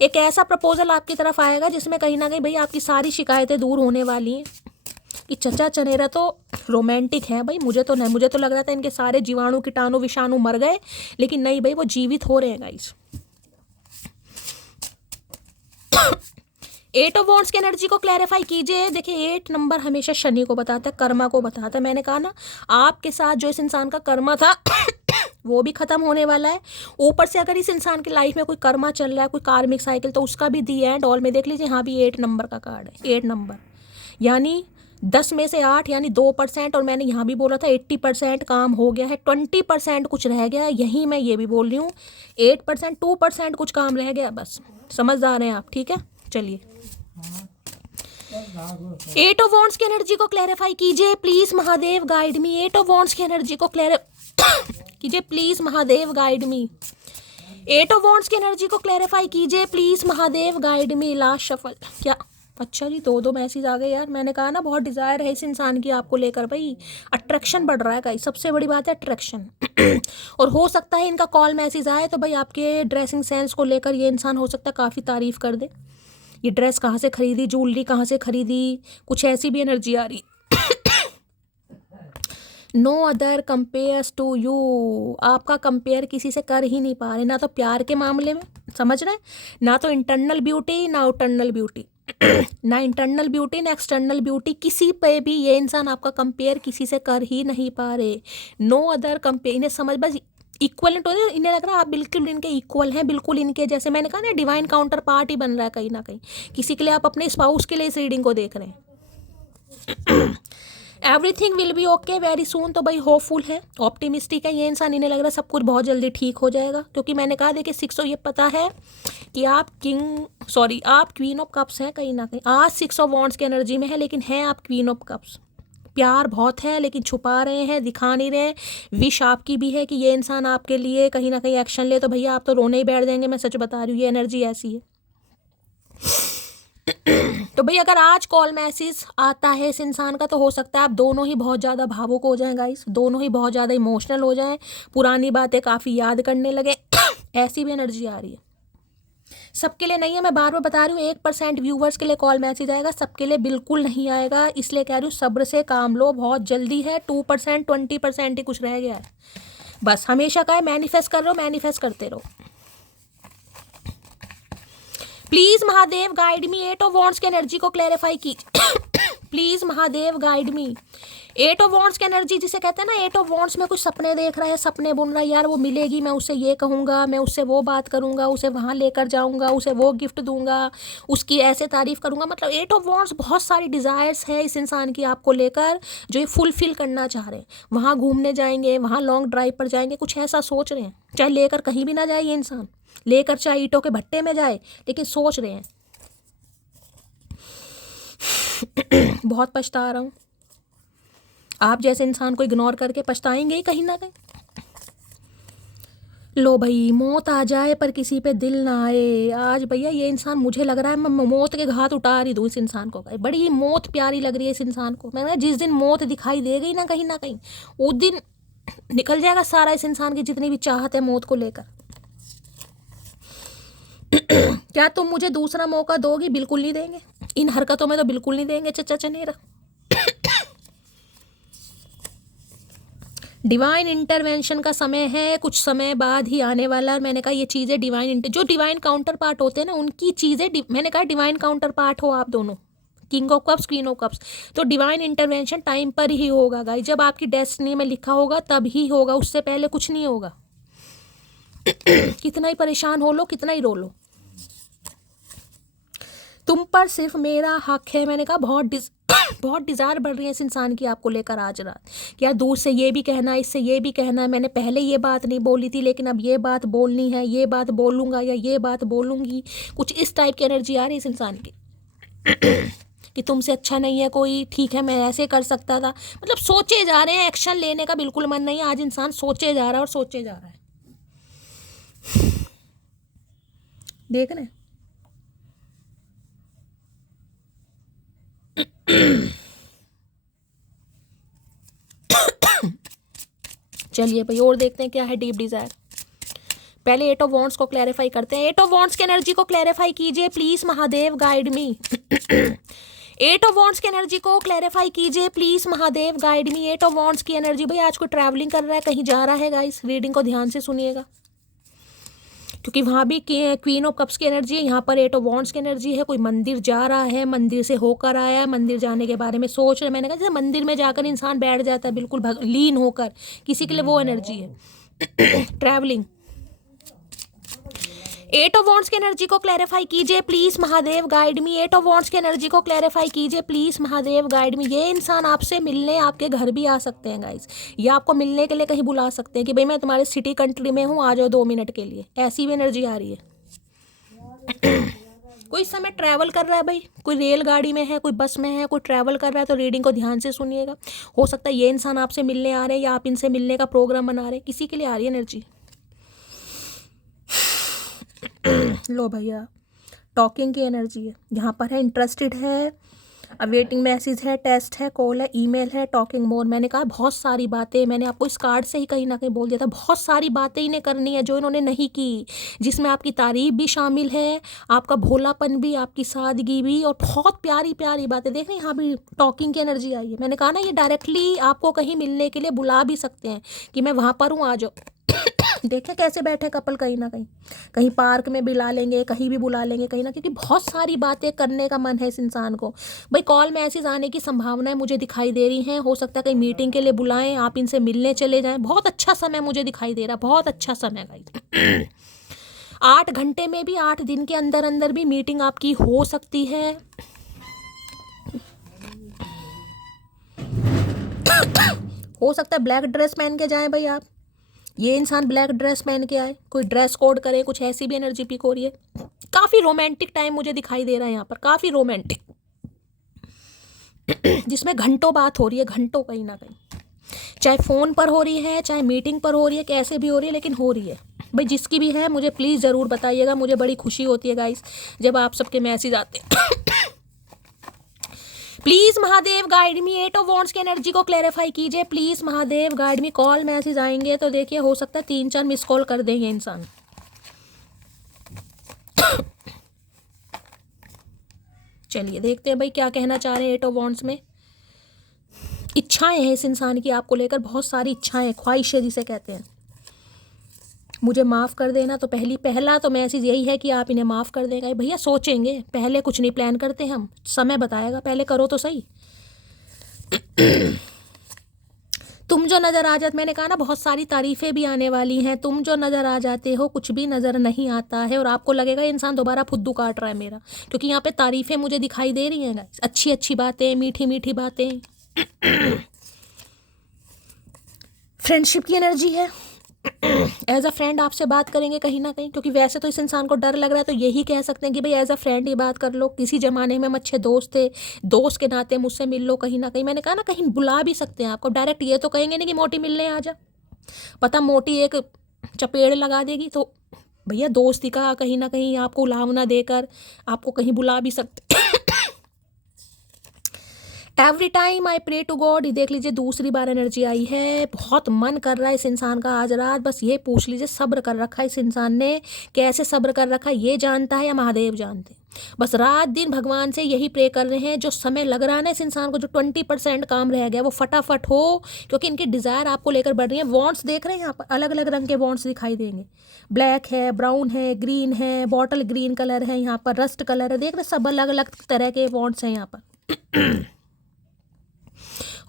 एक ऐसा प्रपोजल आपकी तरफ आएगा जिसमें कहीं ना कहीं भाई आपकी सारी शिकायतें दूर होने वाली हैं। कि चचा चनेरा तो रोमांटिक है भाई, मुझे तो नहीं, मुझे तो लग रहा था इनके सारे जीवाणु कीटाणु विषाणु मर गए, लेकिन नहीं भाई वो जीवित हो रहे हैं गाइस। 8 ऑफ वॉन्ड्स की एनर्जी को क्लैरिफाई कीजिए। देखिए 8 नंबर हमेशा शनि को बताता है, कर्मा को बताता है। मैंने कहा ना आपके साथ जो इस इंसान का कर्मा था वो भी खत्म होने वाला है। ऊपर से अगर इस इंसान की लाइफ में कोई कर्मा चल रहा है, कोई कार्मिक साइकिल, तो उसका भी दी एंड ऑल में देख लीजिए। यहाँ भी 8 नंबर का कार्ड है, 8 नंबर यानी 10 में से 8 यानी 2%। और मैंने यहाँ भी बोला था 80% काम हो गया है, 20% कुछ रह गया। यहीं मैं ये भी बोल रही हूँ 8%, 2% कुछ काम रह गया, बस समझदार हैं आप, ठीक है। चलिए 8 ऑफ वॉन्ड्स की एनर्जी को क्लैरिफाई कीजिए please, Mahadev guide me. 8 of wands की एनर्जी को कीजिए please, Mahadev guide me. 8 of wands की एनर्जी को क्लैरिफाई कीजिए please, Mahadev guide me. Last shuffle, क्या अच्छा जी, 2 मैसेज आ गए यार। मैंने कहा ना बहुत डिजायर है इस इंसान की आपको लेकर, भाई अट्रैक्शन बढ़ रहा है गाइस, सबसे बड़ी बात है अट्रैक्शन और हो सकता है इनका कॉल मैसेज आए तो भाई आपके ड्रेसिंग सेंस को लेकर ये इंसान हो सकता है काफ़ी तारीफ कर दे। ये ड्रेस कहाँ से खरीदी, ज्वेलरी कहाँ से खरीदी, कुछ ऐसी भी एनर्जी आ रही। No other compares to you, आपका कंपेयर किसी से कर ही नहीं पा रहे, ना तो प्यार के मामले में, समझ रहे हैं, ना तो इंटरनल ब्यूटी ना आउटरनल ब्यूटी। ना इंटरनल ब्यूटी ना एक्सटर्नल ब्यूटी, किसी पे भी ये इंसान आपका कंपेयर किसी से कर ही नहीं पा रहे। नो अदर कंपेयर, इन्हें समझ बस इक्वलेंट होते हैं, इन्हें लग रहा है आप बिल्कुल इनके इक्वल हैं, बिल्कुल इनके जैसे। मैंने कहा ना डिवाइन काउंटर पार्ट ही बन रहा है कहीं ना कहीं। किसी के लिए आप अपने स्पाउस के लिए इस रीडिंग को देख रहे हैं। Everything will be okay very soon, तो भाई होपफुल है, ऑप्टिमिस्टिक है ये इंसान। इन्हें लग रहा है सब कुछ बहुत जल्दी ठीक हो जाएगा, क्योंकि मैंने कहा देखिए 6 ये पता है कि आप आप क्वीन ऑफ कप्स हैं कहीं ना कहीं। आज 6 ऑफ वॉन्ड्स की एनर्जी में है, लेकिन हैं आप क्वीन ऑफ कप्स। प्यार बहुत है लेकिन छुपा रहे हैं, दिखा नहीं रहे। विश आपकी भी है कि ये इंसान आपके लिए कहीं ना कहीं एक्शन ले, तो भैया आप तो रोने ही बैठ जाएंगे, मैं सच बता रही हूँ, ये एनर्जी ऐसी है। तो भाई अगर आज कॉल मैसेज आता है इस इंसान का, तो हो सकता है आप दोनों ही बहुत ज़्यादा भावुक हो जाएं गाइस, दोनों ही बहुत ज़्यादा इमोशनल हो जाएं, पुरानी बातें काफ़ी याद करने लगे। ऐसी भी एनर्जी आ रही है। सबके लिए नहीं है, मैं बार बार बता रही हूँ, 1% व्यूवर्स के लिए कॉल मैसेज आएगा, सबके लिए बिल्कुल नहीं आएगा। इसलिए कह रही हूँ सब्र से काम लो, बहुत जल्दी है। 2% 20% ही कुछ रह गया है। बस हमेशा का है, मैनिफेस्ट कर रहे हो, मैनिफेस्ट करते रहो। Please Mahadev guide me, 8 of wands की एनर्जी को क्लैरिफाई कीजिए। Please Mahadev guide me. 8 of wands की एनर्जी जिसे कहते हैं ना, 8 ऑफ वॉन्ड्स में कुछ सपने देख रहा है, सपने बुन रहा है, यार वो मिलेगी, मैं उससे ये कहूँगा, मैं उससे वो बात करूँगा, उसे वहाँ लेकर जाऊँगा, उसे वो गिफ्ट दूंगा, उसकी ऐसे तारीफ करूँगा। मतलब 8 ऑफ वॉन्ड्स बहुत सारी डिज़ायर्स है इस इंसान की आपको लेकर, जो ये फुलफिल करना चाह रहे हैं। वहाँ घूमने जाएंगे, वहाँ लॉन्ग ड्राइव पर जाएंगे, कुछ ऐसा सोच रहे हैं। चाहे लेकर कहीं भी ना जाए ये इंसान, लेकर चाहे ईंटों के भट्टे में जाए, लेकिन सोच रहे हैं। बहुत पछता रहा हूँ। आप जैसे इंसान को इग्नोर करके पछताएंगे ही कहीं ना कहीं। लो भाई, मौत आ जाए पर किसी पे दिल ना आए। आज भैया ये इंसान, मुझे लग रहा है मैं मौत के घाट उतार ही दूँ इस इंसान को। भाई बड़ी मौत प्यारी लग रही है इस इंसान को। मैंने जिस दिन मौत दिखाई दे गई ना कहीं उस दिन निकल जाएगा सारा इस इंसान की जितनी भी चाहत है मौत को लेकर। क्या तुम मुझे दूसरा मौका दोगी? बिल्कुल नहीं देंगे, इन हरकतों में तो बिल्कुल नहीं देंगे चचा चनेरा। डिवाइन इंटरवेंशन का समय है, कुछ समय बाद ही आने वाला। और मैंने कहा ये चीज़ें जो डिवाइन काउंटर पार्ट होते हैं ना, उनकी चीज़ें मैंने कहा डिवाइन काउंटर पार्ट हो आप दोनों, king of cups queen of cups, तो डिवाइन इंटरवेंशन टाइम पर ही होगा गाइस। जब आपकी डेस्टिनी में लिखा होगा तब ही होगा, उससे पहले कुछ नहीं होगा। कितना ही परेशान हो लो, कितना ही रो लो, तुम पर सिर्फ मेरा हक है। मैंने कहा बहुत डिज़ायर बढ़ रही है इस इंसान की आपको लेकर आज रात। क्या दूर से ये भी कहना है, इससे ये भी कहना है, मैंने पहले ये बात नहीं बोली थी लेकिन अब ये बात बोलनी है, ये बात बोलूँगा या ये बात बोलूँगी। कुछ इस टाइप की एनर्जी आ रही है इस इंसान की। कि तुमसे अच्छा नहीं है कोई, ठीक है मैं ऐसे कर सकता था। मतलब सोचे जा रहे हैं, एक्शन लेने का बिल्कुल मन नहीं है। आज इंसान सोचे जा रहा है और सोचे जा रहा है। देख रहे हैं? चलिए भाई और देखते हैं क्या है डीप डिजायर। पहले 8 ऑफ वॉन्ड्स को क्लैरिफाई करते हैं। 8 ऑफ वॉन्ड्स की एनर्जी को क्लैरिफाई कीजिए please Mahadev guide me. 8 of wands की एनर्जी को क्लैरिफाई कीजिए please Mahadev guide me. 8 of wands की एनर्जी, भाई आज कोई ट्रैवलिंग कर रहा है, कहीं जा रहा है गाइस, रीडिंग को ध्यान से सुनिएगा, क्योंकि वहाँ भी क्वीन ऑफ कप्स की एनर्जी है, यहाँ पर 8 ऑफ वॉन्ड्स की एनर्जी है। कोई मंदिर जा रहा है, मंदिर से होकर आया है, मंदिर जाने के बारे में सोच रहे। मैंने कहा जैसे मंदिर में जाकर इंसान बैठ जाता है बिल्कुल लीन होकर, किसी के लिए वो एनर्जी है। ट्रैवलिंग। 8 ऑफ वॉन्ड्स की एनर्जी को क्लैरिफाई कीजिए please Mahadev guide me. 8 of wands की एनर्जी को क्लैरिफाई कीजिए प्लीज महादेव गाइड मी। ये इंसान आपसे मिलने आपके घर भी आ सकते हैं गाइस, या आपको मिलने के लिए कहीं बुला सकते हैं कि भाई मैं तुम्हारे सिटी कंट्री में हूँ, आ जाओ 2 मिनट के लिए। ऐसी भी एनर्जी आ रही है। कोई इस समय ट्रैवल कर रहा है भाई, कोई रेलगाड़ी में है, कोई बस में है, कोई ट्रैवल कर रहा है, तो रीडिंग को ध्यान से सुनिएगा। हो सकता है ये इंसान आपसे मिलने आ रहे हैं या आप इनसे मिलने का प्रोग्राम बना रहे हैं, किसी के लिए आ रही है एनर्जी। लो भैया, टॉकिंग की एनर्जी है, यहाँ पर है इंटरेस्टेड है, अवेटिंग मैसेज है, टेस्ट है, कॉल है, ईमेल है, टॉकिंग मोर। मैंने कहा बहुत सारी बातें, मैंने आपको इस कार्ड से ही कहीं ना कहीं बोल दिया था, बहुत सारी बातें इन्हें करनी है जो इन्होंने नहीं की, जिसमें आपकी तारीफ भी शामिल है, आपका भोलापन भी, आपकी सादगी भी, और बहुत प्यारी प्यारी बातें। देख रहे हैं यहाँ भी टॉकिंग की एनर्जी आई है। मैंने कहा ना ये डायरेक्टली आपको कहीं मिलने के लिए बुला भी सकते हैं कि मैं वहाँ पर हूँ, आ जाओ। देखे कैसे बैठे कपल, कहीं ना कहीं, कहीं पार्क में बुला लेंगे, कहीं भी बुला लेंगे, कहीं ना, क्योंकि बहुत सारी बातें करने का मन है इस इंसान को। भाई कॉल मैसेज आने की संभावनाएं मुझे दिखाई दे रही हैं। हो सकता है कहीं मीटिंग के लिए बुलाएं, आप इनसे मिलने चले जाएं। बहुत अच्छा समय मुझे दिखाई दे रहा, बहुत अच्छा समय गाइस। 8 घंटे में भी, 8 दिन के अंदर अंदर भी मीटिंग आपकी हो सकती है। हो सकता है ब्लैक ड्रेस पहन के जाएं भाई आप, ये इंसान ब्लैक ड्रेस पहन के आए, कोई ड्रेस कोड करे, कुछ ऐसी भी एनर्जी पिक हो रही है। काफ़ी रोमांटिक टाइम मुझे दिखाई दे रहा है यहाँ पर, काफ़ी रोमांटिक, जिसमें घंटों बात हो रही है, घंटों, कहीं ना कहीं, चाहे फ़ोन पर हो रही है, चाहे मीटिंग पर हो रही है, कैसे भी हो रही है, लेकिन हो रही है। भाई जिसकी भी है मुझे प्लीज़ ज़रूर बताइएगा, मुझे बड़ी खुशी होती है गाइस जब आप सबके मैसेज आते हैं। Please Mahadev guide me, 8 of wands की एनर्जी को क्लैरिफाई कीजिए please Mahadev guide me. Call message आएंगे तो देखिए, हो सकता है 3-4 मिस कॉल कर देंगे इंसान। चलिए देखते हैं भाई क्या कहना चाह रहे हैं 8 ऑफ वॉन्ड्स में। इच्छाएं हैं इस इंसान की आपको लेकर, बहुत सारी इच्छाएं, ख्वाहिशें जिसे कहते हैं। मुझे माफ़ कर देना, तो पहला तो मैसेज यही है कि आप इन्हें माफ़ कर देंगे। भैया सोचेंगे, पहले कुछ नहीं प्लान करते हम, समय बताएगा, पहले करो तो सही। तुम जो नज़र आ जाते, मैंने कहा ना बहुत सारी तारीफ़ें भी आने वाली हैं। तुम जो नज़र आ जाते हो, कुछ भी नज़र नहीं आता है, और आपको लगेगा इंसान दोबारा फुद्दू काट रहा है मेरा, क्योंकि यहाँ पे तारीफ़ें मुझे दिखाई दे रही हैं, अच्छी अच्छी बातें, मीठी मीठी बातें। फ्रेंडशिप की एनर्जी है, एज अ फ्रेंड आपसे बात करेंगे कहीं ना कहीं, क्योंकि वैसे तो इस इंसान को डर लग रहा है, तो यही कह सकते हैं कि भाई एज अ फ्रेंड ही बात कर लो। किसी ज़माने में हम अच्छे दोस्त थे, दोस्त के नाते मुझसे मिल लो कहीं ना कहीं। मैंने कहा ना कहीं बुला भी सकते हैं आपको, डायरेक्ट ये तो कहेंगे नहीं कि मोटी मिलने आ जा, पता मोटी एक चपेड़ लगा देगी, तो भैया दोस्ती का कहीं ना कहीं आपको उलावना देकर आपको कहीं बुला भी सकते। Every time I pray to God, ये देख लीजिए दूसरी बार एनर्जी आई है। बहुत मन कर रहा है इस इंसान का आज रात, बस ये पूछ लीजिए सब्र कर रखा है इस इंसान ने, कैसे सब्र कर रखा है ये जानता है या महादेव जानते हैं। बस रात दिन भगवान से यही प्रे कर रहे हैं, जो समय लग रहा है ना इस इंसान को, जो 20% काम रह गया वो फटाफट हो, क्योंकि इनकी डिज़ायर आपको लेकर बढ़ रही है। वॉन्ट्स देख रहे हैं यहाँ पर, अलग अलग रंग के वॉन्ट्स दिखाई देंगे, ब्लैक है, ब्राउन है, ग्रीन है, बॉटल ग्रीन कलर है, यहाँ पर रस्ट कलर है, देख रहे सब अलग अलग तरह के वॉन्ट्स हैं यहाँ पर।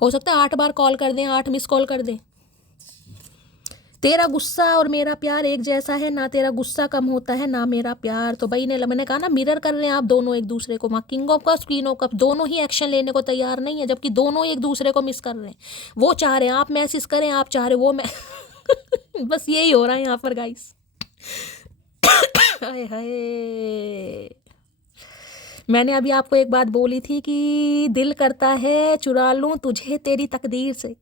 हो सकता है 8 बार कॉल कर दें, 8 मिस कॉल कर दें। तेरा गुस्सा और मेरा प्यार एक जैसा है, ना तेरा गुस्सा कम होता है ना मेरा प्यार। तो भाई ने, मैंने कहा ना मिरर कर रहे हैं आप दोनों एक दूसरे को। King of cups, queen of cups, दोनों ही एक्शन लेने को तैयार नहीं है, जबकि दोनों एक दूसरे को मिस कर रहे हैं। वो चाह रहे हैं आप मैसेज करें, आप चाह रहे वो मैं बस यही हो रहा है यहाँ पर गाइस। हाय हाय, मैंने अभी आपको एक बात बोली थी कि दिल करता है चुरा लूं तुझे तेरी तकदीर से,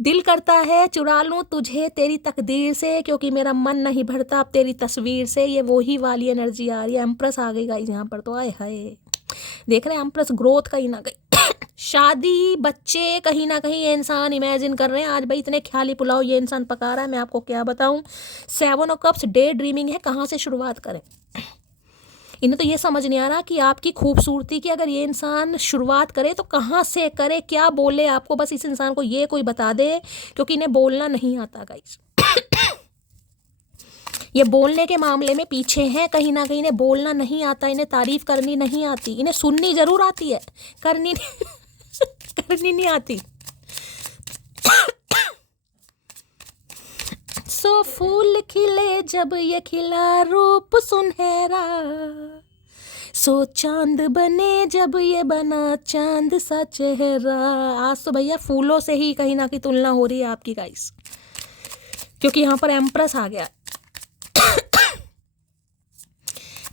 दिल करता है चुरा लूं तुझे तेरी तकदीर से, क्योंकि मेरा मन नहीं भरता अब तेरी तस्वीर से। ये वही वाली एनर्जी आ रही है, एम्प्रेस आ गई गाइस यहाँ पर। तो आए हाय, देख रहे हैं एम्प्रेस ग्रोथ कहीं ना कहीं, शादी, बच्चे, कहीं ना कहीं ये इंसान इमेजिन कर रहे हैं। आज भाई इतने ख्याली पुलाव ये इंसान पका रहा है, मैं आपको क्या बताऊं। 7 ऑफ कप्स, डे ड्रीमिंग है, कहाँ से शुरुआत करें। इन्हें तो ये समझ नहीं आ रहा कि आपकी खूबसूरती की अगर ये इंसान शुरुआत करे तो कहाँ से करे, क्या बोले आपको। बस इस इंसान को ये कोई बता दे, क्योंकि इन्हें बोलना नहीं आता गाइस। ये बोलने के मामले में पीछे हैं कहीं ना कहीं, इन्हें बोलना नहीं आता, इन्हें तारीफ करनी नहीं आती, इन्हें सुननी जरूर आती है, करनी करनी नहीं आती। सो फूल खिले जब ये खिला रूप सुनहरा, सो चांद बने जब ये बना चांद सा चेहरा। आज तो भैया फूलों से ही कहीं ना कहीं तुलना हो रही है आपकी गाइस, क्योंकि यहाँ पर एम्प्रेस आ गया।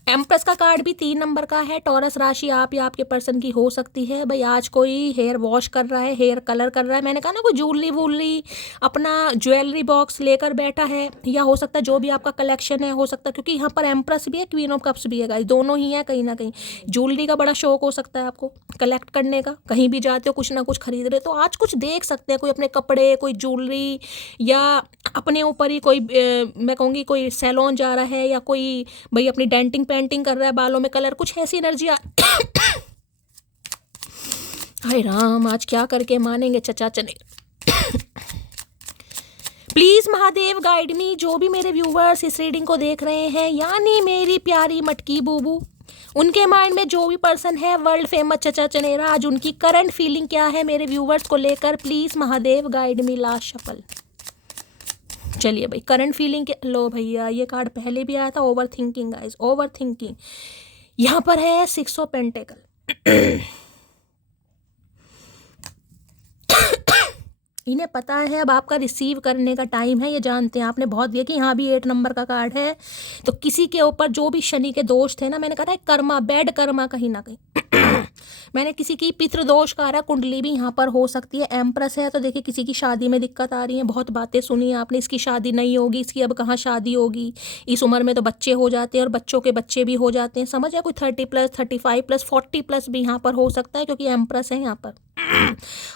एम्प्रेस का कार्ड भी 3 नंबर का है। टॉरस राशि आप या आपके पर्सन की हो सकती है। भाई आज कोई हेयर वॉश कर रहा है, हेयर कलर कर रहा है, मैंने कहा ना कोई ज्वेलरी वूलरी अपना ज्वेलरी बॉक्स लेकर बैठा है, या हो सकता है जो भी आपका कलेक्शन है, हो सकता है, क्योंकि यहाँ पर एम्प्रेस भी है, क्वीन ऑफ कप्स भी है गाइस, दोनों ही है कहीं ना कहीं। ज्वेलरी का बड़ा शौक हो सकता है आपको कलेक्ट करने का, कहीं भी जाते हो कुछ ना कुछ खरीद रहे, तो आज कुछ देख सकते हैं, कोई अपने कपड़े, कोई ज्वेलरी, या अपने ऊपर ही कोई मैं कहूँगी कोई सैलून जा रहा है, या कोई भाई अपनी डेंटिंग पेंटिंग कर रहा है, बालों में कलर, कुछ ऐसी एनर्जी हाय राम, आज क्या करके मानेंगे चचा चने। प्लीज़ महादेव गाइड मी। जो भी मेरे व्यूवर्स इस रीडिंग को देख रहे हैं, यानी मेरी प्यारी मटकी बूबू, उनके माइंड में जो भी पर्सन है वर्ल्ड फेमस चचा चनेरा, आज उनकी करंट फीलिंग क्या है मेरे व्यूवर्स को लेकर, please Mahadev guide me. Last shuffle. चलिए भाई, करंट फीलिंग के लो भैया, ये कार्ड पहले भी आया था, over thinking guys, over thinking. यहाँ पर है 6 ऑफ पेंटिकल। इन्हें पता है अब आपका रिसीव करने का टाइम है, ये जानते हैं, आपने बहुत दिया कि यहाँ भी 8 नंबर का कार्ड है। तो किसी के ऊपर जो भी शनि के दोष थे ना, मैंने कहा था कर्मा, बैड कर्मा कहीं ना कहीं। मैंने किसी की पितृदोष का रहा, कुंडली भी यहाँ पर हो सकती है। एम्प्रेस है तो देखिए किसी की शादी में दिक्कत आ रही है, बहुत बातें सुनी आपने, इसकी शादी नहीं होगी, इसकी अब कहाँ शादी होगी, इस उम्र में तो बच्चे हो जाते हैं और बच्चों के बच्चे भी हो जाते हैं, समझ है, कोई 30+, 35+, 40+ भी यहाँ पर हो सकता है, क्योंकि एम्प्रेस है यहाँ पर।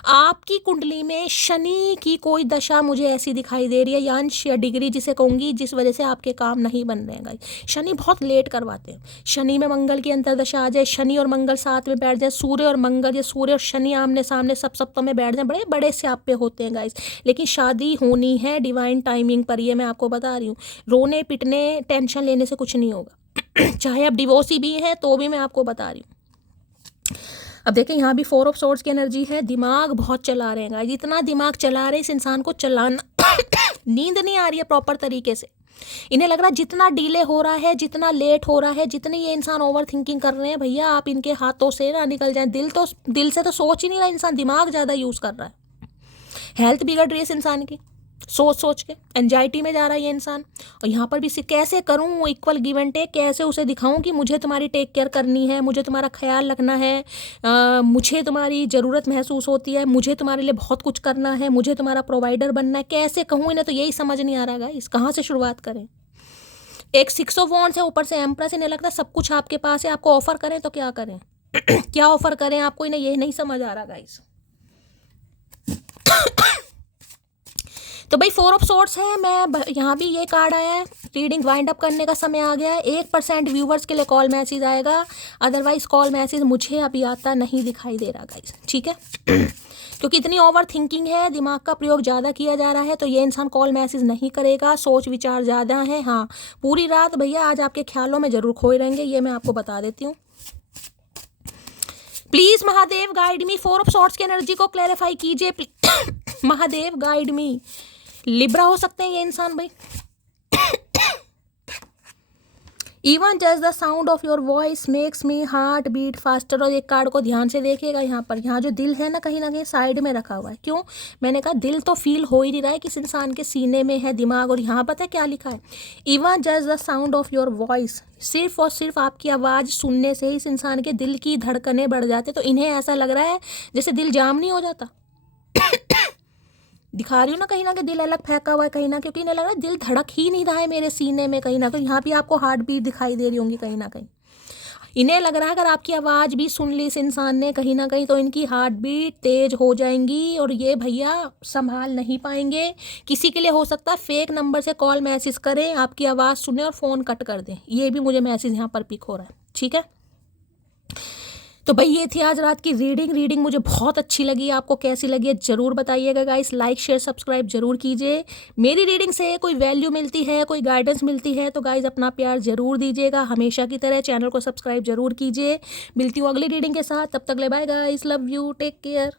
आपकी कुंडली में शनि की कोई दशा मुझे ऐसी दिखाई दे रही है, यांश या डिग्री जिसे कहूँगी, जिस वजह से आपके काम नहीं बन रहे हैं। शनि बहुत लेट करवाते हैं। शनि में मंगल की अंतर्दशा आ जाए, शनि और मंगल साथ में बैठ जाए, सूर्य और मंगल या सूर्य और शनि आमने सामने सब सप्तों में बैठ जाए, बड़े बड़े स्यापे होते हैं गाइस। लेकिन शादी होनी है डिवाइन टाइमिंग पर, ये मैं आपको बता रही हूँ। रोने पिटने टेंशन लेने से कुछ नहीं होगा। चाहे आप डिवोर्सी भी हैं तो भी मैं आपको बता रही हूँ। अब देखें यहाँ भी 4 ऑफ सोर्ड्स की एनर्जी है। दिमाग बहुत चला रहे हैं गाइस, इतना दिमाग चला रहे हैं, इस इंसान को चलाना नींद नहीं आ रही है प्रॉपर तरीके से। इन्हें लग रहा है जितना डिले हो रहा है, जितना लेट हो रहा है, जितनी ये इंसान ओवर थिंकिंग कर रहे हैं, भैया आप इनके हाथों से ना निकल जाएं। दिल से तो सोच ही नहीं रहा इंसान, दिमाग ज़्यादा यूज़ कर रहा है। हेल्थ बिगड़ रही है इस इंसान की, सोच के एंजाइटी में जा रहा है ये इंसान। और यहाँ पर भी कैसे करूँ इक्वल गिव एंड टेक, कैसे उसे दिखाऊं कि मुझे तुम्हारी टेक केयर करनी है, मुझे तुम्हारा ख्याल रखना है, मुझे तुम्हारी ज़रूरत महसूस होती है, मुझे तुम्हारे लिए बहुत कुछ करना है, मुझे तुम्हारा प्रोवाइडर बनना है। कैसे कहूँ इन्हें, तो यही समझ नहीं आ रहा गाइस, कहाँ से शुरुआत करें। एक 6 ऑफ वॉन्ड्स है, ऊपर से एम्प्रेस। इन्हें लगता है सब कुछ आपके पास है, आपको ऑफर करें तो क्या करें। क्या ऑफर करें आपको, इन्हें ये नहीं समझ आ रहा गाइस। तो भाई 4 ऑफ सोर्ड्स है। मैं यहाँ भी ये कार्ड आया है, रीडिंग वाइंड अप करने का समय आ गया है। 1% व्यूवर्स के लिए कॉल मैसेज आएगा, अदरवाइज कॉल मैसेज मुझे अभी आता नहीं दिखाई दे रहा गाइस, ठीक है। क्योंकि इतनी ओवर थिंकिंग है, दिमाग का प्रयोग ज़्यादा किया जा रहा है, तो ये इंसान कॉल मैसेज नहीं करेगा। सोच विचार ज़्यादा है। हाँ, पूरी रात भैया आज आपके ख्यालों में ज़रूर खोए रहेंगे, ये मैं आपको बता देती हूँ। Please Mahadev guide me, 4 of swords की एनर्जी को क्लैरिफाई कीजिए। महादेव गाइड मी। लिब्रा हो सकते हैं ये इंसान भाई। Even just the sound of your voice makes me heart beat faster. और एक कार्ड को ध्यान से देखिएगा, यहाँ पर यहाँ जो दिल है ना, कहीं ना कहीं साइड में रखा हुआ है। क्यों, मैंने कहा दिल तो फील हो ही नहीं रहा है, किस इंसान के सीने में है दिमाग। और यहाँ पता है क्या लिखा है, even just the sound of your voice. सिर्फ और सिर्फ आपकी आवाज़ सुनने से इस इंसान के दिल की धड़कनें बढ़ जाते। तो इन्हें ऐसा लग रहा है जैसे दिल जाम नहीं हो जाता। दिखा रही हूँ ना, कहीं ना कहीं दिल अलग फेंका हुआ है कहीं ना, क्योंकि इन्हें लग रहा है दिल धड़क ही नहीं रहा है मेरे सीने में कहीं ना कहीं। यहाँ भी आपको हार्ट बीट दिखाई दे रही होंगी कहीं ना कहीं। इन्हें लग रहा है अगर आपकी आवाज़ भी सुन ली इस इंसान ने कहीं ना कहीं, तो इनकी हार्ट बीट तेज हो जाएंगी और ये भैया संभाल नहीं पाएंगे। किसी के लिए हो सकता है फेक नंबर से कॉल मैसेज करें, आपकी आवाज़ सुने और फ़ोन कट कर दें। ये भी मुझे मैसेज यहाँ पर पिक हो रहा है, ठीक है। तो भाई ये थी आज रात की रीडिंग मुझे बहुत अच्छी लगी। आपको कैसी लगी है ज़रूर बताइएगा गाइस। लाइक शेयर सब्सक्राइब जरूर कीजिए। मेरी रीडिंग से कोई वैल्यू मिलती है, कोई गाइडेंस मिलती है तो गाइस अपना प्यार ज़रूर दीजिएगा। हमेशा की तरह चैनल को सब्सक्राइब जरूर कीजिए। मिलती हूँ अगली रीडिंग के साथ, तब तक ले bye guys, love you, take care.